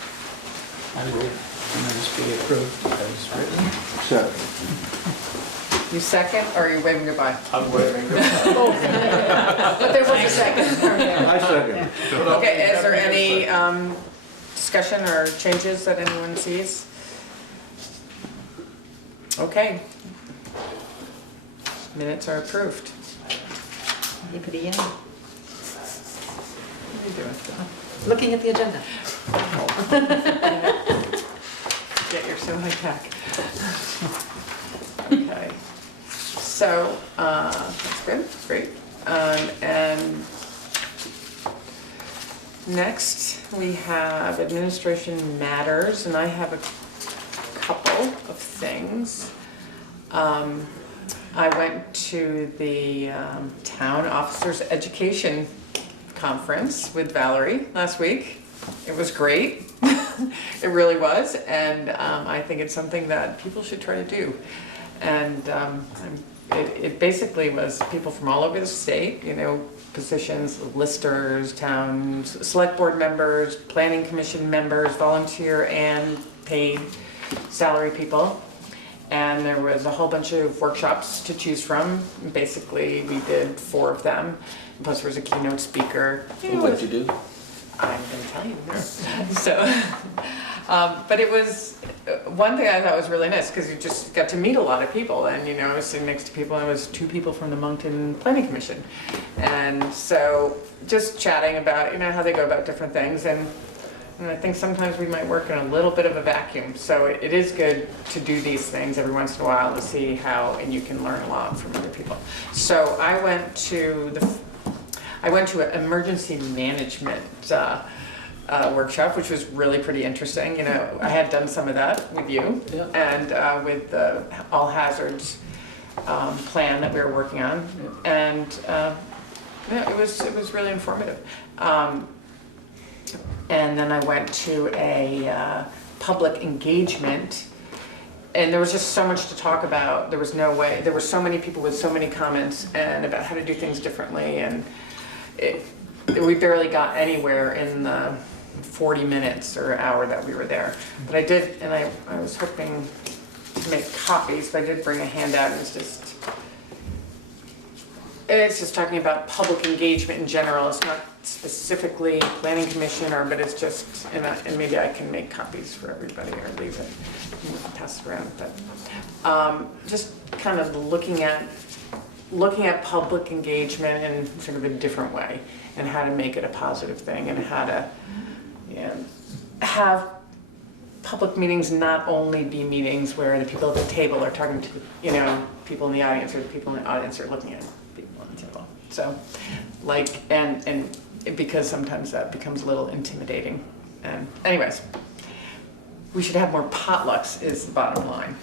I move minutes be approved as written. Second. You second, or are you waving goodbye? I'm waving. But there was a second. I second. Okay, is there any discussion or changes that anyone sees? Okay. Minutes are approved. Yippity-yay. What are you doing? Looking at the agenda. Get your so high tech. Okay, so, that's good, great. And next, we have administration matters, and I have a couple of things. I went to the Town Officers Education Conference with Valerie last week. It was great. It really was, and I think it's something that people should try to do. And it basically was people from all over the state, you know, positions, listers, towns, select board members, planning commission members, volunteer and paid salary people. And there was a whole bunch of workshops to choose from. Basically, we did 4 of them. Plus there was a keynote speaker. What'd you do? I'm gonna tell you. So, but it was, one thing I thought was really nice, because you just got to meet a lot of people, and, you know, I was sitting next to people, and it was 2 people from the Moncton Planning Commission. And so, just chatting about, you know, how they go about different things, and I think sometimes we might work in a little bit of a vacuum, so it is good to do these things every once in a while to see how, and you can learn a lot from other people. So I went to an emergency management workshop, which was really pretty interesting. You know, I had done some of that with you, Yeah. and with the all hazards plan that we were working on, and yeah, it was really informative. And then I went to a public engagement, and there was just so much to talk about. There was no way, there were so many people with so many comments and about how to do things differently, and we barely got anywhere in the 40 minutes or hour that we were there. But I did, and I was hoping to make copies, but I did bring a handout, and it's just talking about public engagement in general. It's not specifically planning commission, but it's just, and maybe I can make copies for everybody or leave it, and we can pass it around, but just kind of looking at public engagement in sort of a different way, and how to make it a positive thing, and how to have public meetings not only be meetings where the people at the table are talking to, people in the audience, or the people in the audience are looking at people on the table. So, and because sometimes that becomes a little intimidating. And anyways, we should have more potlucks is the bottom line.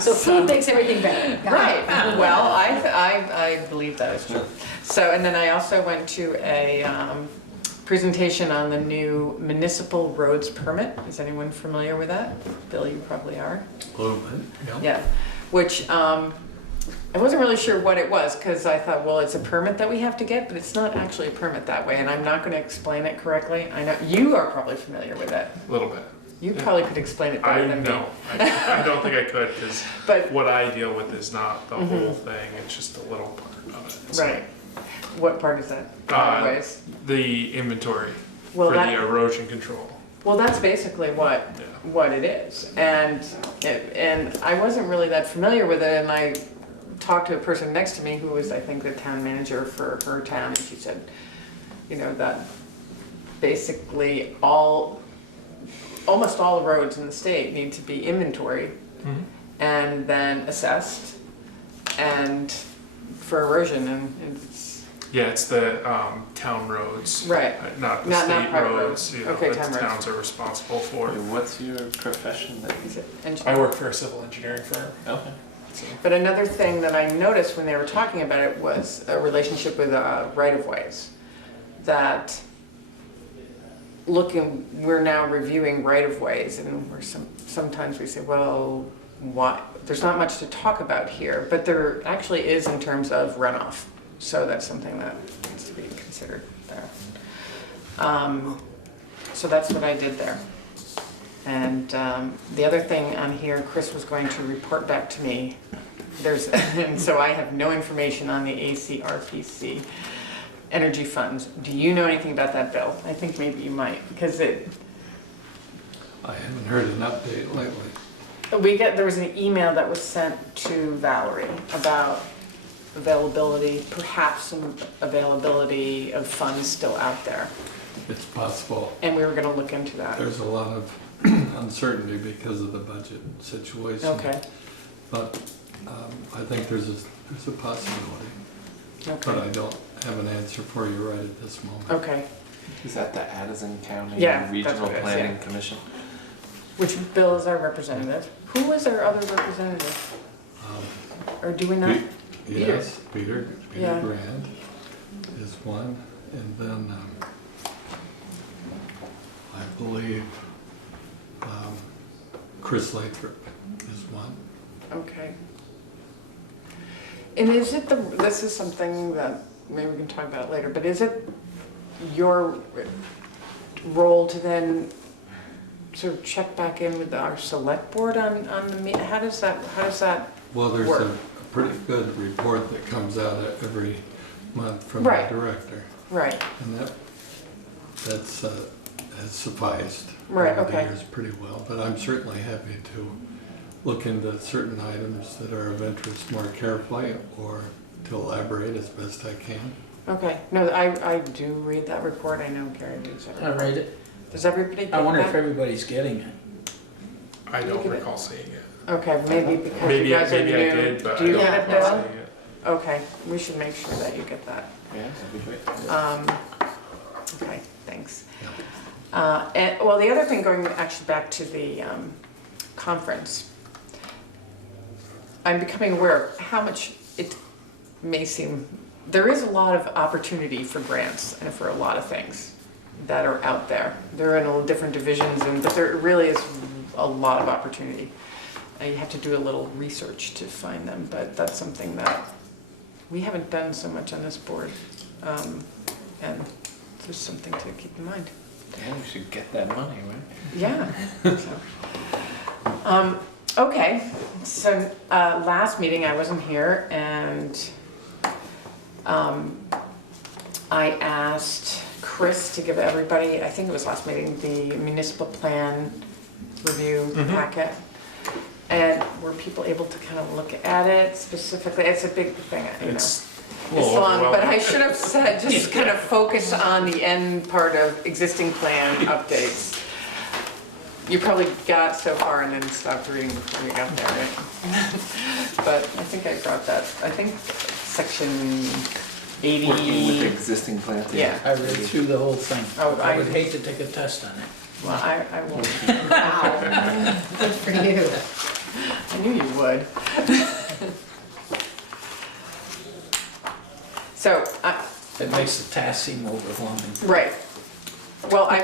So food makes everything better. Right, well, I believe that is true. So, and then I also went to a presentation on the new municipal roads permit. Is anyone familiar with that? Bill, you probably are. A little bit, yeah. Yeah, which I wasn't really sure what it was, because I thought, well, it's a permit that we have to get, but it's not actually a permit that way, and I'm not gonna explain it correctly. I know, you are probably familiar with it. A little bit. You probably could explain it better than me. I don't think I could, because But- what I deal with is not the whole thing, it's just a little part of it. So, Right. What part is that? Anyways. the inventory Well, for that- the erosion control. Well, that's basically what it is, and I wasn't really that familiar with it, and I talked to a person next to me who was, I think, the town manager for her town, and she said, that basically almost all the roads in the state need to be inventoried and then assessed, and for erosion, and it's Yeah, it's the town roads. right. Not the Not state private roads, Okay, that town the roads. towns are responsible for. What's your profession that Is it I engineering? work for a civil engineering firm. Okay. So. But another thing that I noticed when they were talking about it was a relationship with right-of-ways. That we're now reviewing right-of-ways, and sometimes we say, well, why? There's not much to talk about here, but there actually is in terms of runoff. So that's something that needs to be considered there. So that's what I did there. And the other thing on here, Chris was going to report back to me. And so I have no information on the ACRPC energy funds. Do you know anything about that, Bill? I think maybe you might, because I haven't heard an update lately. there was an email that was sent to Valerie about availability, perhaps some availability of funds still out there. It's possible. And we were gonna look into that. There's a lot of uncertainty because of the budget situation. Okay, But I think there's a possibility. But okay, I don't have an answer for you right at this moment. okay. Is that the Addison County Yeah, that's Regional what it is, Planning yeah. Commission? Which Bill is our representative. Who was our other representative? Or do we not? Yes, Peter Yeah. Grant is one, and then I believe Chris Lathrop is one. Okay. And is it this is something that maybe we can talk about later, but is it your role to then sort of check back in with our select board on how does that Well, there's work? a pretty good report that comes out every month from Right. the director, Right, and that's has sufficed Right, over the okay. years pretty well. But I'm certainly happy to look into certain items that are of interest more carefully, or to elaborate as best I can. okay. No, I do read that report. I know Gary reads that I report. read it. Does everybody get I wonder if that? everybody's getting it. I don't Look at it. recall seeing it. Okay, maybe because you Maybe, guys are maybe I new. did, but Do I you don't get it, recall Bill? seeing it. Okay, we should make sure that you get that. Yeah, that'd be great. Okay, thanks. Well, the other thing, going actually back to the conference, I'm becoming aware of how much it may seem, there is a lot of opportunity for grants and for a lot of things that are out there. They're in all different divisions, but there really is a lot of opportunity. You have to do a little research to find them, but that's something that we haven't done so much on this board. And just something to keep in mind. Yeah, we should get that money, right? Yeah. Okay, so last meeting I wasn't here, and I asked Chris to give everybody, I think it was last meeting, the municipal plan review packet. And were people able to kind of look at it specifically? It's a big thing, you know. It's a It's little long, but I overwhelming. should have said, just kind of focus on the end part of existing plan updates. You probably got so far and then stopped reading before you got there, right? But I think I brought that, I think section 80. Working with the existing plans. Yeah. I read through the whole thing. Oh, I would hate to take a test on it. Well, I won't. Wow. Good for you. I knew you would. So, It makes the task seem overwhelming. right. Well, I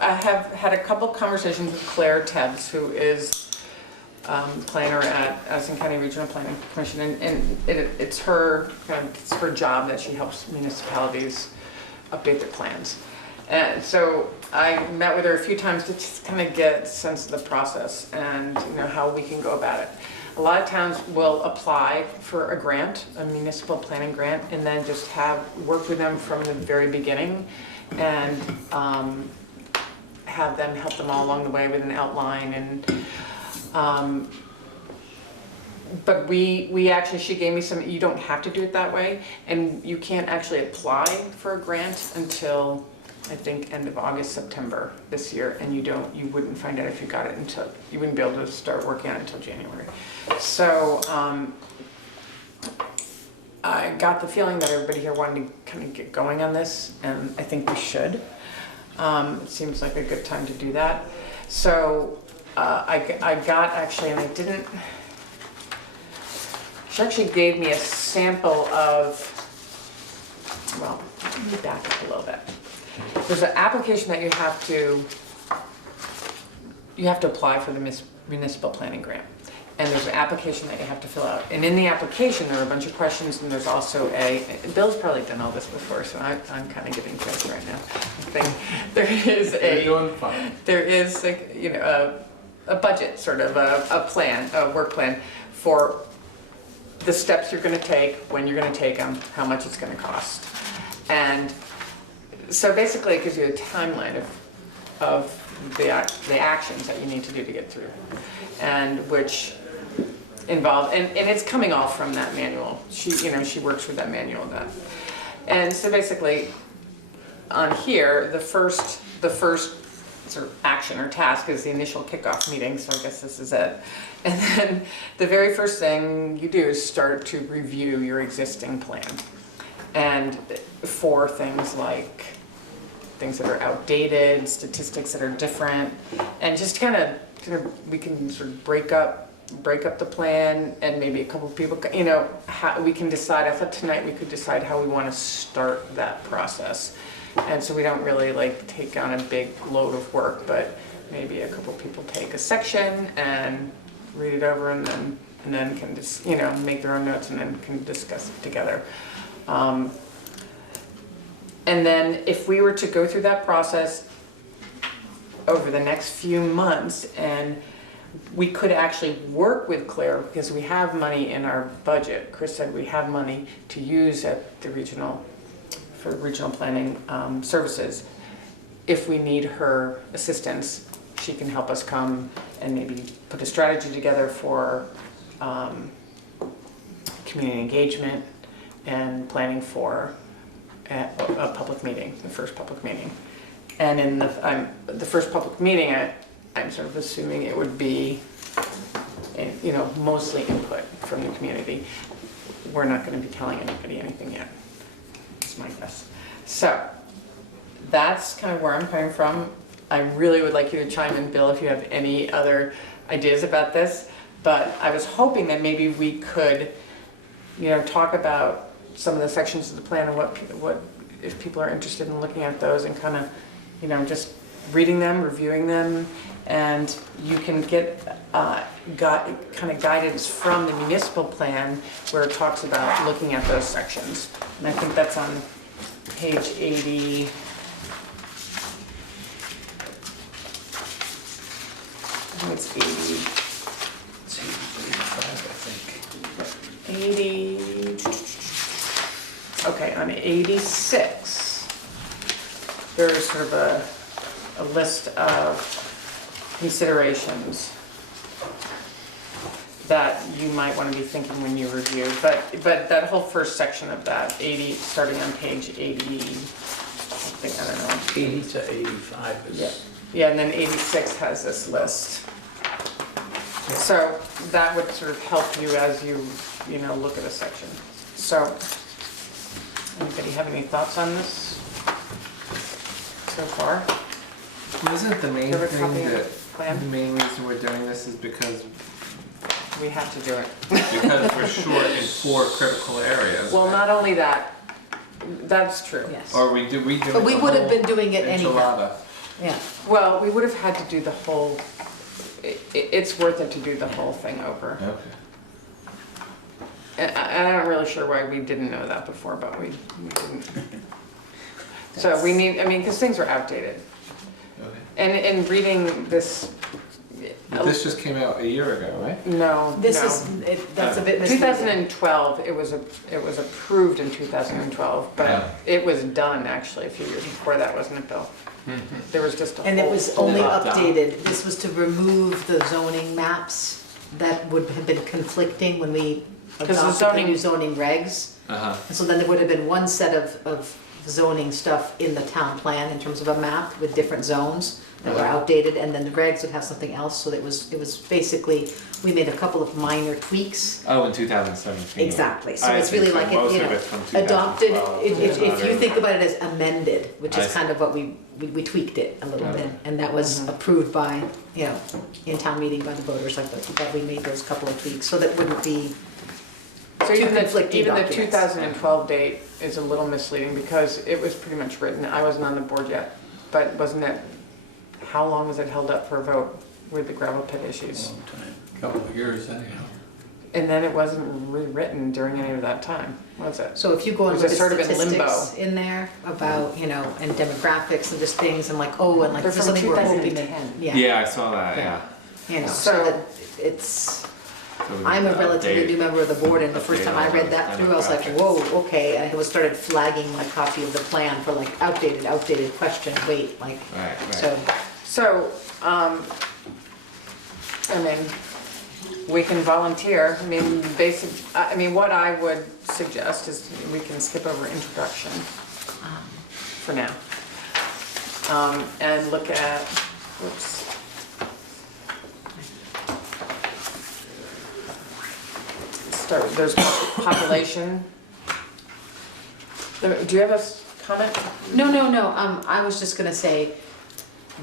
have had a couple conversations with Claire Tebbs, who is planner at Addison County Regional Planning Commission, and it's her job that she helps municipalities update their plans. And so I met with her a few times to just kind of get a sense of the process and how we can go about it. A lot of towns will apply for a grant, a municipal planning grant, and then just work with them from the very beginning and have them help them all along the way with an outline. And but we actually, she gave me some, you don't have to do it that way, and you can't actually apply for a grant until I think end of August, September this year, and you wouldn't find out if you got it until, you wouldn't be able to start working on it until January. So I got the feeling that everybody here wanted to kind of get going on this, and I think we should. It seems like a good time to do that. So I got actually, and I didn't, she actually gave me a sample of, well, let me back up a little bit. There's an application that you have to apply for the municipal planning grant. And there's an application that you have to fill out. And in the application, there are a bunch of questions, and there's also Bill's probably done all this before, so I'm kind of giving credit right now. There is a budget, sort of a plan, a work plan for the steps you're gonna take, when you're gonna take them, how much it's gonna cost. And so basically it gives you a timeline of the actions that you need to do to get through, and which involve, and it's coming all from that manual. She works with that manual. And so basically on here, the first sort of action or task is the initial kickoff meeting, so I guess this is it. And then the very first thing you do is start to review your existing plan. And for things like things that are outdated, statistics that are different, and just kind of we can sort of break up the plan, and maybe a couple of people, how we can decide. I thought tonight we could decide how we want to start that process, and so we don't really take on a big load of work, but maybe a couple of people take a section and read it over, and then can just make their own notes, and then can discuss it together. And then if we were to go through that process over the next few months, and we could actually work with Claire, because we have money in our budget. Chris said we have money to use at the for regional planning services. If we need her assistance, she can help us come and maybe put a strategy together for community engagement and planning for a public meeting, the first public meeting. And in the first public meeting, I'm sort of assuming it would be, mostly input from the community. We're not going to be telling anybody anything yet. That's my guess. So that's kind of where I'm coming from. I really would like you to chime in, Bill, if you have any other ideas about this. But I was hoping that maybe we could, talk about some of the sections of the plan and what if people are interested in looking at those, and kind of, just reading them, reviewing them, and you can get kind of guidance from the municipal plan where it talks about looking at those sections. And I think that's on page 80. I think it's 80. It's 85, I think. 80. Okay, on 86, there's sort of a list of considerations that you might want to be thinking when you review. But that whole first section of that, 80, starting on page 80, I don't know. 80 to 85 is. Yeah. Yeah, and then 86 has this list. So that would sort of help you as you look at a section. So, anybody have any thoughts on this so far? Isn't the main Do you have a thing copy of that, the plan? the main reason we're doing this is because We have to do it. we're short in 4 critical areas? Well, not only that, that's true. Yes. Or we do the But we would have been whole doing it anyhow. enchilada? Yeah. Well, we would have had to do the whole, it's worth it to do the whole thing over. Okay. And I'm not really sure why we didn't know that before, but we didn't. So we need, because things are outdated. Okay. And in reading this. But this just came out a year ago, right? No, This no. is, that's a bit misleading. 2012, it was approved in 2012, but it was done actually a few years before that, wasn't it, Bill? There was just a whole. And it was only Drop down. updated, this was to remove the zoning maps that would have been conflicting when we 'Cause the adopted the zoning- new zoning regs. Uh-huh. And so then there would have been one set of zoning stuff in the town plan in terms of a map with different zones that were outdated, and then the regs would have something else, so it was basically, we made a couple of minor tweaks. Oh, in 2017. Exactly, so I it's see. really So like, most you of know, it's from adopted, 2012. if you think about it as amended, which I is see. kind of what we tweaked it a little Okay. bit, and that was approved by, in town meeting by the voters, like that we made those couple of tweaks, so that wouldn't be So two even the conflicting 2012 date is a little misleading because it was pretty much written, I wasn't on the board yet, but wasn't it, how long was it held up for a vote with the gravel pit issues? Long time. Couple of years anyhow. And then it wasn't rewritten during any of that time, was it? So if you go and Was look it at sort of in limbo? statistics in there about, and demographics and just things, and like, and like, They're this is from something we're hoping 2010. that, Yeah, I saw that, Yeah. yeah. so So- that it's, So we I'm a need to relatively update- new member of the board, and the first time I update all read that those through, I was like, demographics. whoa, okay, and I started flagging my copy of the plan for like outdated question, wait, like, Right, right. so, We can volunteer, what I would suggest is we can skip over introduction for now. And look at, there's population. Do you have a comment? no, I was just gonna say,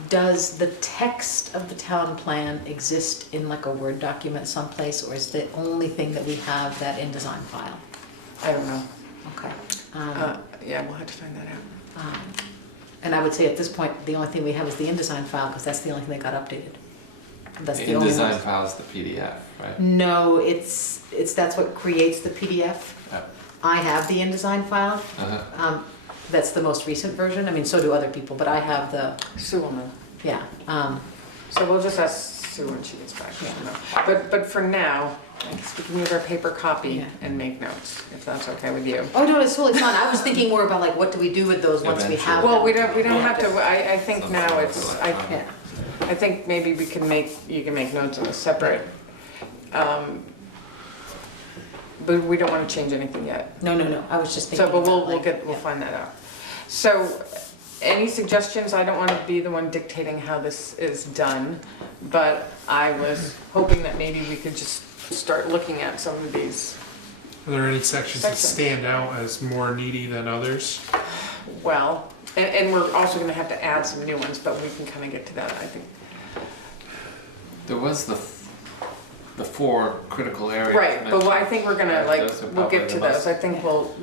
does the text of the town plan exist in like a Word document someplace, or is the only thing that we have that InDesign file? I don't know. Okay. Yeah, we'll have to find that out. And I would say at this point, the only thing we have is the InDesign file, because that's the only thing that got updated. That's the only InDesign one. file is the PDF, right? No, that's what creates the PDF. Oh. I have the InDesign file. Uh-huh. That's the most recent version. So do other people, but I have the, Sue will know. yeah. So we'll just ask Sue when she gets back. She'll know. But for now, I guess we can use our paper copy Yeah. and make notes, if that's okay with you. Oh, no, it's totally fine. I was thinking more about like, what do we do with those once we have them? Well, we don't have to, I think Something now like it's, that. Yeah. I think maybe you can make notes on a separate, but we don't want to change anything yet. No, I was just So, thinking but about we'll like, we'll find that out. So, any suggestions? I don't want to be the one dictating how this is done, but I was hoping that maybe we could just start looking at some of these. Are there any sections that Sections. stand out as more needy than others? Well, and we're also going to have to add some new ones, but we can kind of get to that, I think. There was the 4 critical areas. Right, but mentioned. I think we're gonna, Right, those are we'll get probably to the those. most- I think we'll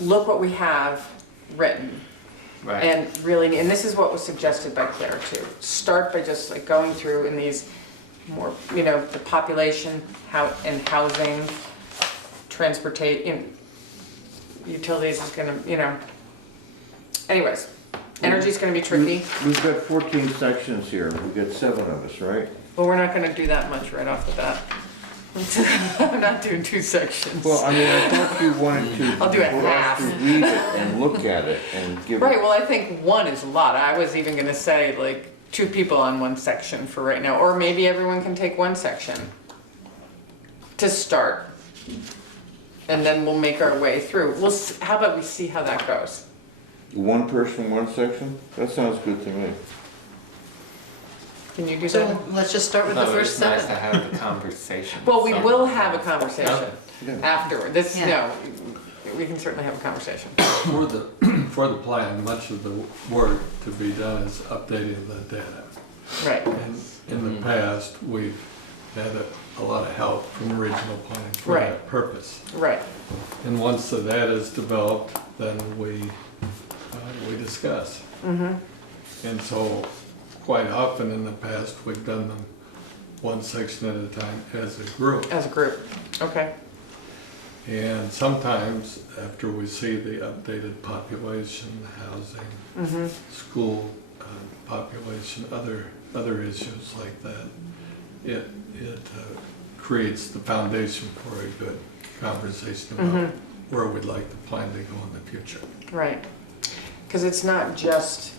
look what we have written. Right. And really, and this is what was suggested by Claire too. Start by just like going through in these more, the population, and housing, transportation, utilities is gonna, anyways, energy's gonna be tricky, We've got 14 sections here, we've got 7 of us, right? but we're not gonna do that much right off the bat. I'm not doing 2 sections. Well, I mean, I thought you wanted to. I'll do a for us half. to read it and look at it and give. Right, well, I think 1 is a lot. I was even gonna say like 2 people on 1 section for right now, or maybe everyone can take 1 section to start. And then we'll make our way through. How about we see how that goes? 1 person, 1 section? That sounds good to me. Can you do So that? let's just start with the No, first it's nice to 7. have the conversation. Well, we So- will have a conversation Yeah. afterward. This, Yeah. no, we can certainly have a conversation. For the, for the plan, much of the work to be done is updating the data. Right, And in the past, we've had a lot of help from regional planning for Right. that purpose. right, And once the data is developed, then we discuss. mm-hmm, And so quite often in the past, we've done them 1 section at a time as a group. as a group, okay, And sometimes after we see the updated population, housing, mm-hmm, school population, other issues like that, it creates the foundation for a good conversation about mm-hmm, where we'd like the plan to go in the future. right. Because it's not just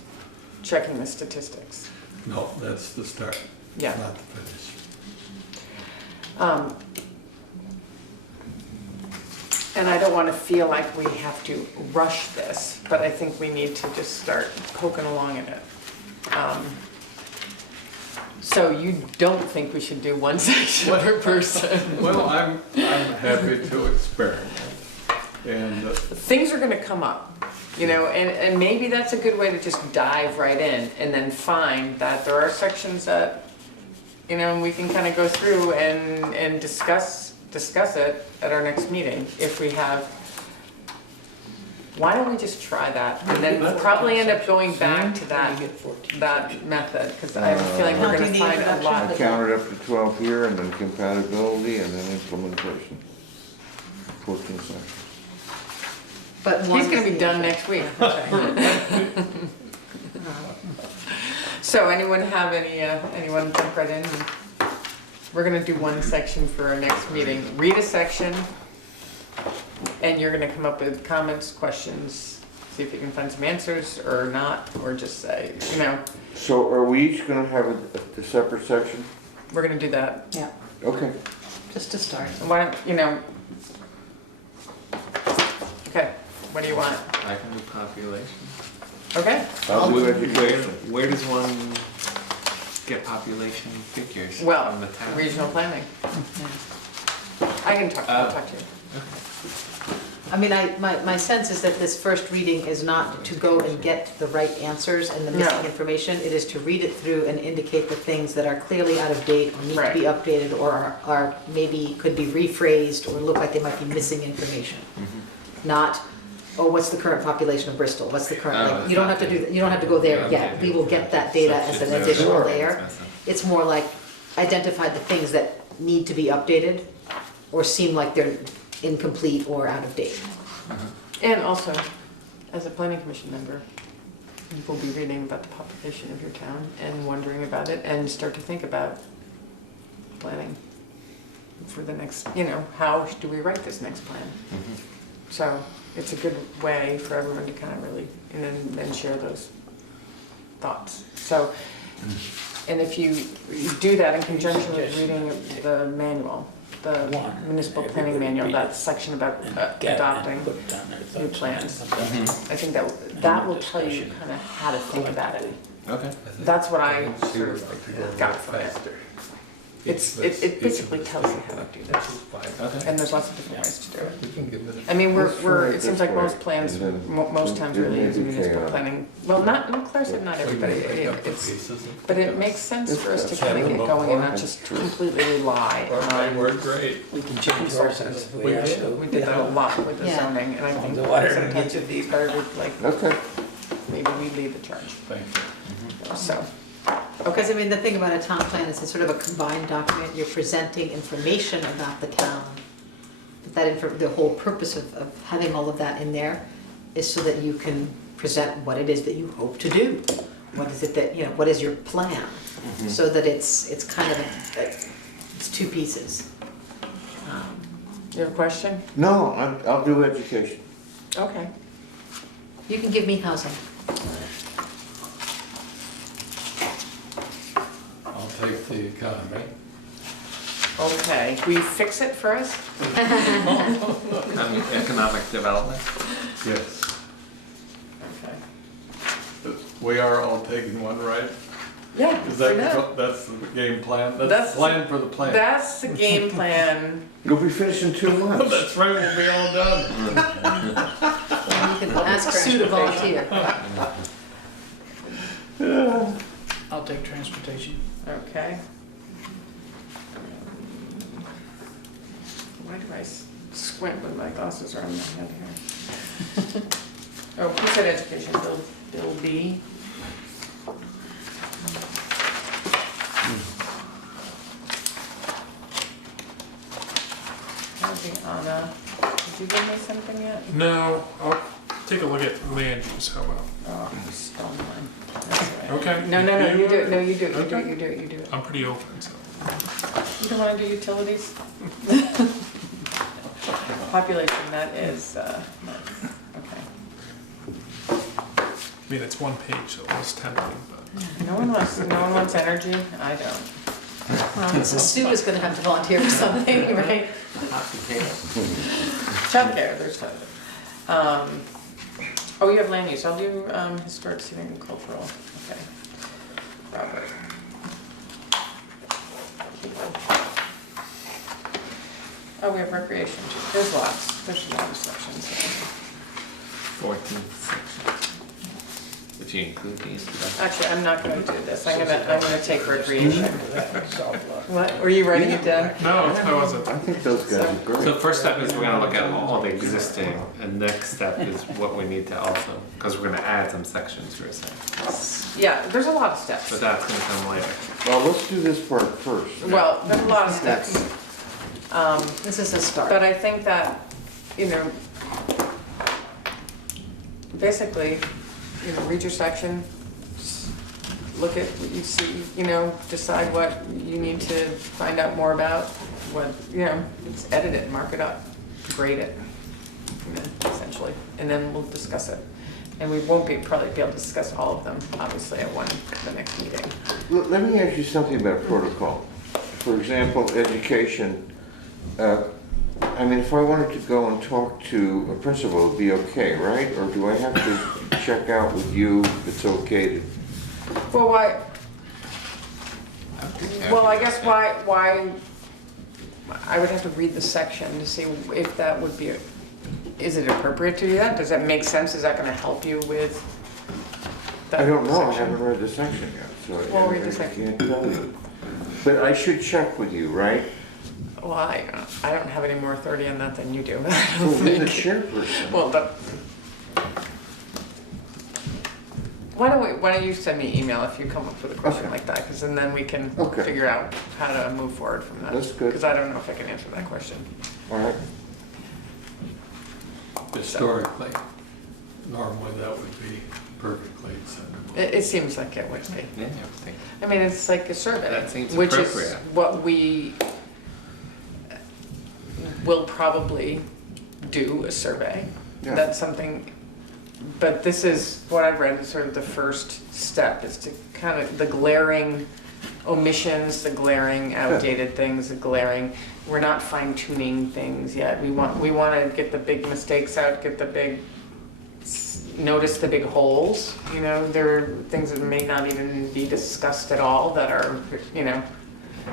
checking the statistics. No, that's the start, Yeah. not the finish. And I don't want to feel like we have to rush this, but I think we need to just start poking along in it. So you don't think we should do 1 section per person? Well, I'm happy to experiment. And Things are going to come up, you know, and maybe that's a good way to just dive right in and then find that there are sections that, you know, we can kind of go through and discuss it at our next meeting if we have. Why don't we just try that and then we'll probably end up going back to that method, because I have a feeling How we're do gonna the find a introduction lot. I counted up to 12 here, and then compatibility, and then implementation. 14 sections. But He's one gonna is be the- done next week. So anyone have anyone jump right in? We're gonna do 1 section for our next meeting. Read a section, and you're gonna come up with comments, questions, see if you can find some answers or not, or just say, you know, So are we each gonna have a separate section? we're gonna do that. Yeah, Okay. just to start. Why don't, you know, okay, what do you want? I can do population. Okay, I'll do Where, education. where does one get population figures well, from the town? regional planning. I can talk, I'll talk to you. I mean, my sense is that this first reading is not to go and get the right answers and the missing No. information. It is to read it through and indicate the things that are clearly out of date or need to be updated or are maybe could be rephrased or look like they might be missing information. Not, oh, what's the current population of Bristol? What's the current, like, you don't have to do that, you don't have to go there yet. We will get that data as an additional layer. It's more like identify the things that need to be updated or seem like they're incomplete or out of date. And also, as a planning commission member, you will be reading about the population of your town and wondering about it and start to think about planning for the next, you know, how do we write this next plan? So it's a good way for everyone to kind of really, and then share those thoughts. So, and if you do that in conjunction with reading the manual, the municipal planning manual, that section about adopting new plans, I think that will tell you kind of how to think about it. Okay. That's what I sort of got from it. It basically tells you how to do this, Okay. and there's lots of different ways to do it. I mean, it seems like most plans, most towns really use municipal planning. Well, Claire said not everybody, but it makes sense for us to kind of get going and not just completely rely on Worked great. We can change ours if we have to. we did that a lot with the Yeah. zoning, and I think The water sometimes gets it's better to, like, Okay. maybe we lead the charge, Thank you. so. Because I mean, the thing about a town plan is it's sort of a combined document, you're presenting information about the town. But the whole purpose of having all of that in there is so that you can present what it is that you hope to do. What is it that, you know, what is your plan? So that it's kind of, it's 2 pieces. You have a question? No, I'll do education. Okay. You can give me housing. I'll take the economy. Okay, will you fix it for us? Economic development. Yes. Okay. We are all taking one, right? Yeah, Is I that, know. that's the game plan? That's That's- the plan for the plan? That's the game plan. You'll be finished in 2 months. That's right, we'll be all done. You can ask Sue to volunteer. I'll take transportation. Okay. Why do I squint when my glasses are on my head here? Oh, who said education? Bill B? Anna, did you give me something yet? No, I'll take a look at land use, how about? Oh, you stole mine. That's right. Okay. No, you do it, no, you do it, Okay. you do it. I'm pretty open, so. You don't wanna do utilities? Population, that is, okay. I mean, it's one page, so it was tempting, but. No one wants energy, I don't. So Sue is gonna have to volunteer for something, right? Childcare, there's childcare. Oh, you have land use, I'll do, historic, scenic, and cultural, okay. Robert. Oh, we have recreation too, there's a lot of sections. 14 sections. Would you include these? Actually, I'm not gonna do this, I'm gonna take recreation. What, were you writing it down? No, I wasn't. I think those guys are great. So first step is we're gonna look at all the existing, and next step is what we need to also, because we're gonna add some sections, you were saying. Yeah, there's a lot of steps. But that's gonna come later. Well, let's do this part first. Well, there's a lot of steps. This is a start. But I think that, you know, basically, you know, read your section, look at what you see, you know, decide what you need to find out more about, what, you know, just edit it, mark it up, grade it, you know, essentially, and then we'll discuss it. And we won't probably be able to discuss all of them, obviously, at the next meeting. Let me ask you something about protocol. For example, education. I mean, if I wanted to go and talk to a principal, it'd be okay, right? Or do I have to check out with you if it's okay to? Well, I guess why, I would have to read the section to see if that would be, is it appropriate to do that? Does that make sense? Is that gonna help you with that I don't know, I section? haven't read the section yet, so Well, I read the section. can't tell you. But I should check with you, right? Well, I don't have any more authority on that than you do. Well, you're the chairperson. Well, why don't you send me an email if you come up with a question Okay. like that, because then we can Okay. figure out how to move forward from that. That's good. Because I don't know if I can answer that question. All right. Historically, normally that would be perfectly acceptable. It seems like it would be. Yeah, I think. I mean, it's like a survey. That seems which is appropriate. what we will probably do, a survey. Yeah. That's something, but this is, what I've read is sort of the first step, is to kind of, the glaring omissions, the glaring outdated things, the glaring, we're not fine tuning things yet. We want to get the big mistakes out, get the big, notice the big holes, you know, there are things that may not even be discussed at all that are, you know,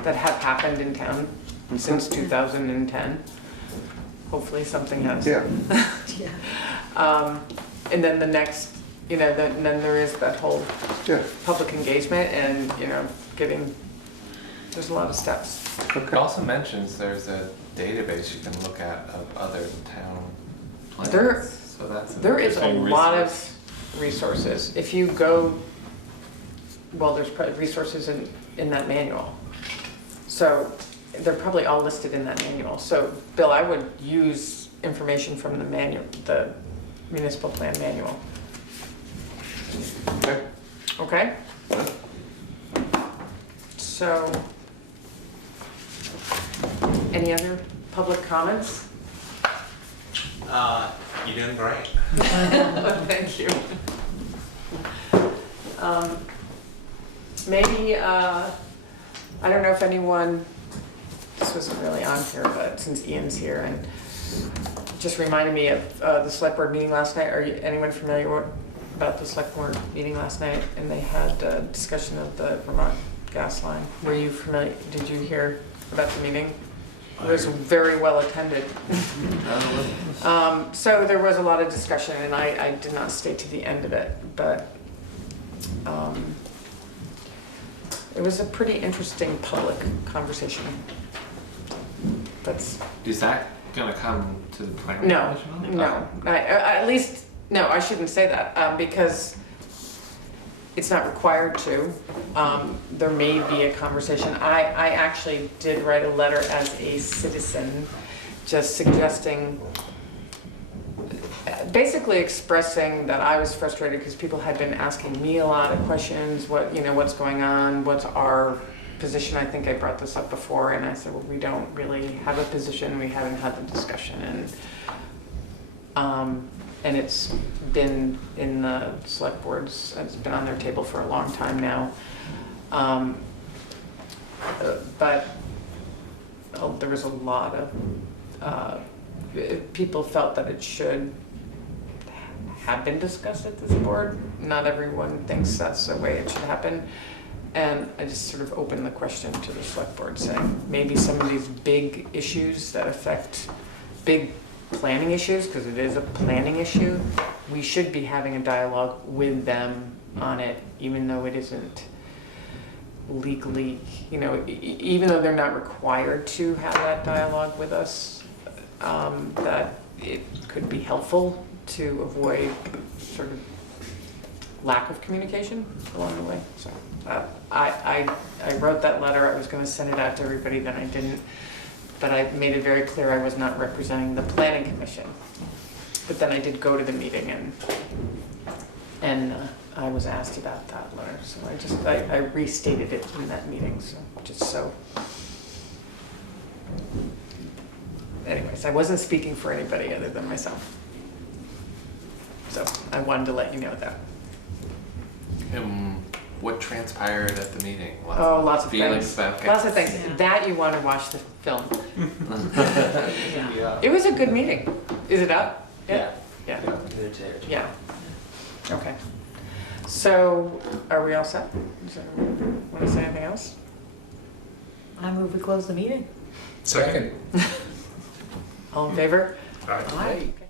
that have happened in town since 2010. Hopefully something has. Yeah. And then the next, you know, then there is that whole Yeah. public engagement and, you know, there's a lot of steps. It also mentions there's a database you can look at of other town plans. So that's an There is a interesting lot resource. of resources. If you go, well, there's probably resources in that manual. So they're probably all listed in that manual. So Bill, I would use information from the manual, the municipal plan manual. Okay. Okay? So, any other public comments? You're doing great. Thank you. Maybe, I don't know if anyone, this wasn't really on here, but since Ian's here, and just reminded me of the select board meeting last night. Are anyone familiar about the select board meeting last night? And they had a discussion of the Vermont gas line. Were you familiar, did you hear about the meeting? It was very well attended. So there was a lot of discussion, and I did not stay to the end of it, but it was a pretty interesting public conversation. That's Is that gonna come to the planning no, commission? no. At least no, I shouldn't say that because it's not required to. There may be a conversation. I actually did write a letter as a citizen, just suggesting, basically expressing that I was frustrated because people had been asking me a lot of questions. What's going on? What's our position? I think I brought this up before, and I said, well, we don't really have a position. We haven't had the discussion, and it's been in the select boards. It's been on their table for a long time now. But there was a lot of people felt that it should have been discussed at this board. Not everyone thinks that's the way it should happen. And I just sort of opened the question to the select board, saying maybe some of these big issues that affect big planning issues, because it is a planning issue, we should be having a dialogue with them on it, even though it isn't legally, even though they're not required to have that dialogue with us, that it could be helpful to avoid sort of lack of communication along the way. So I wrote that letter. I was going to send it out to everybody, then I didn't. But I made it very clear I was not representing the planning commission. But then I did go to the meeting, and I was asked about that letter. So I restated it in that meeting. So just so. Anyways, I wasn't speaking for anybody other than myself. So I wanted to let you know that. What transpired at the meeting? Lots of feelings things. about Lots of things. Yeah. That you want to watch the film. Yeah. It was a good meeting. Is it up? Yeah. Yeah. Yeah. Okay. So, are we all set? Does anyone want to say anything else? I move we close the meeting. Second. All in favor? Aye. Aye. Okay.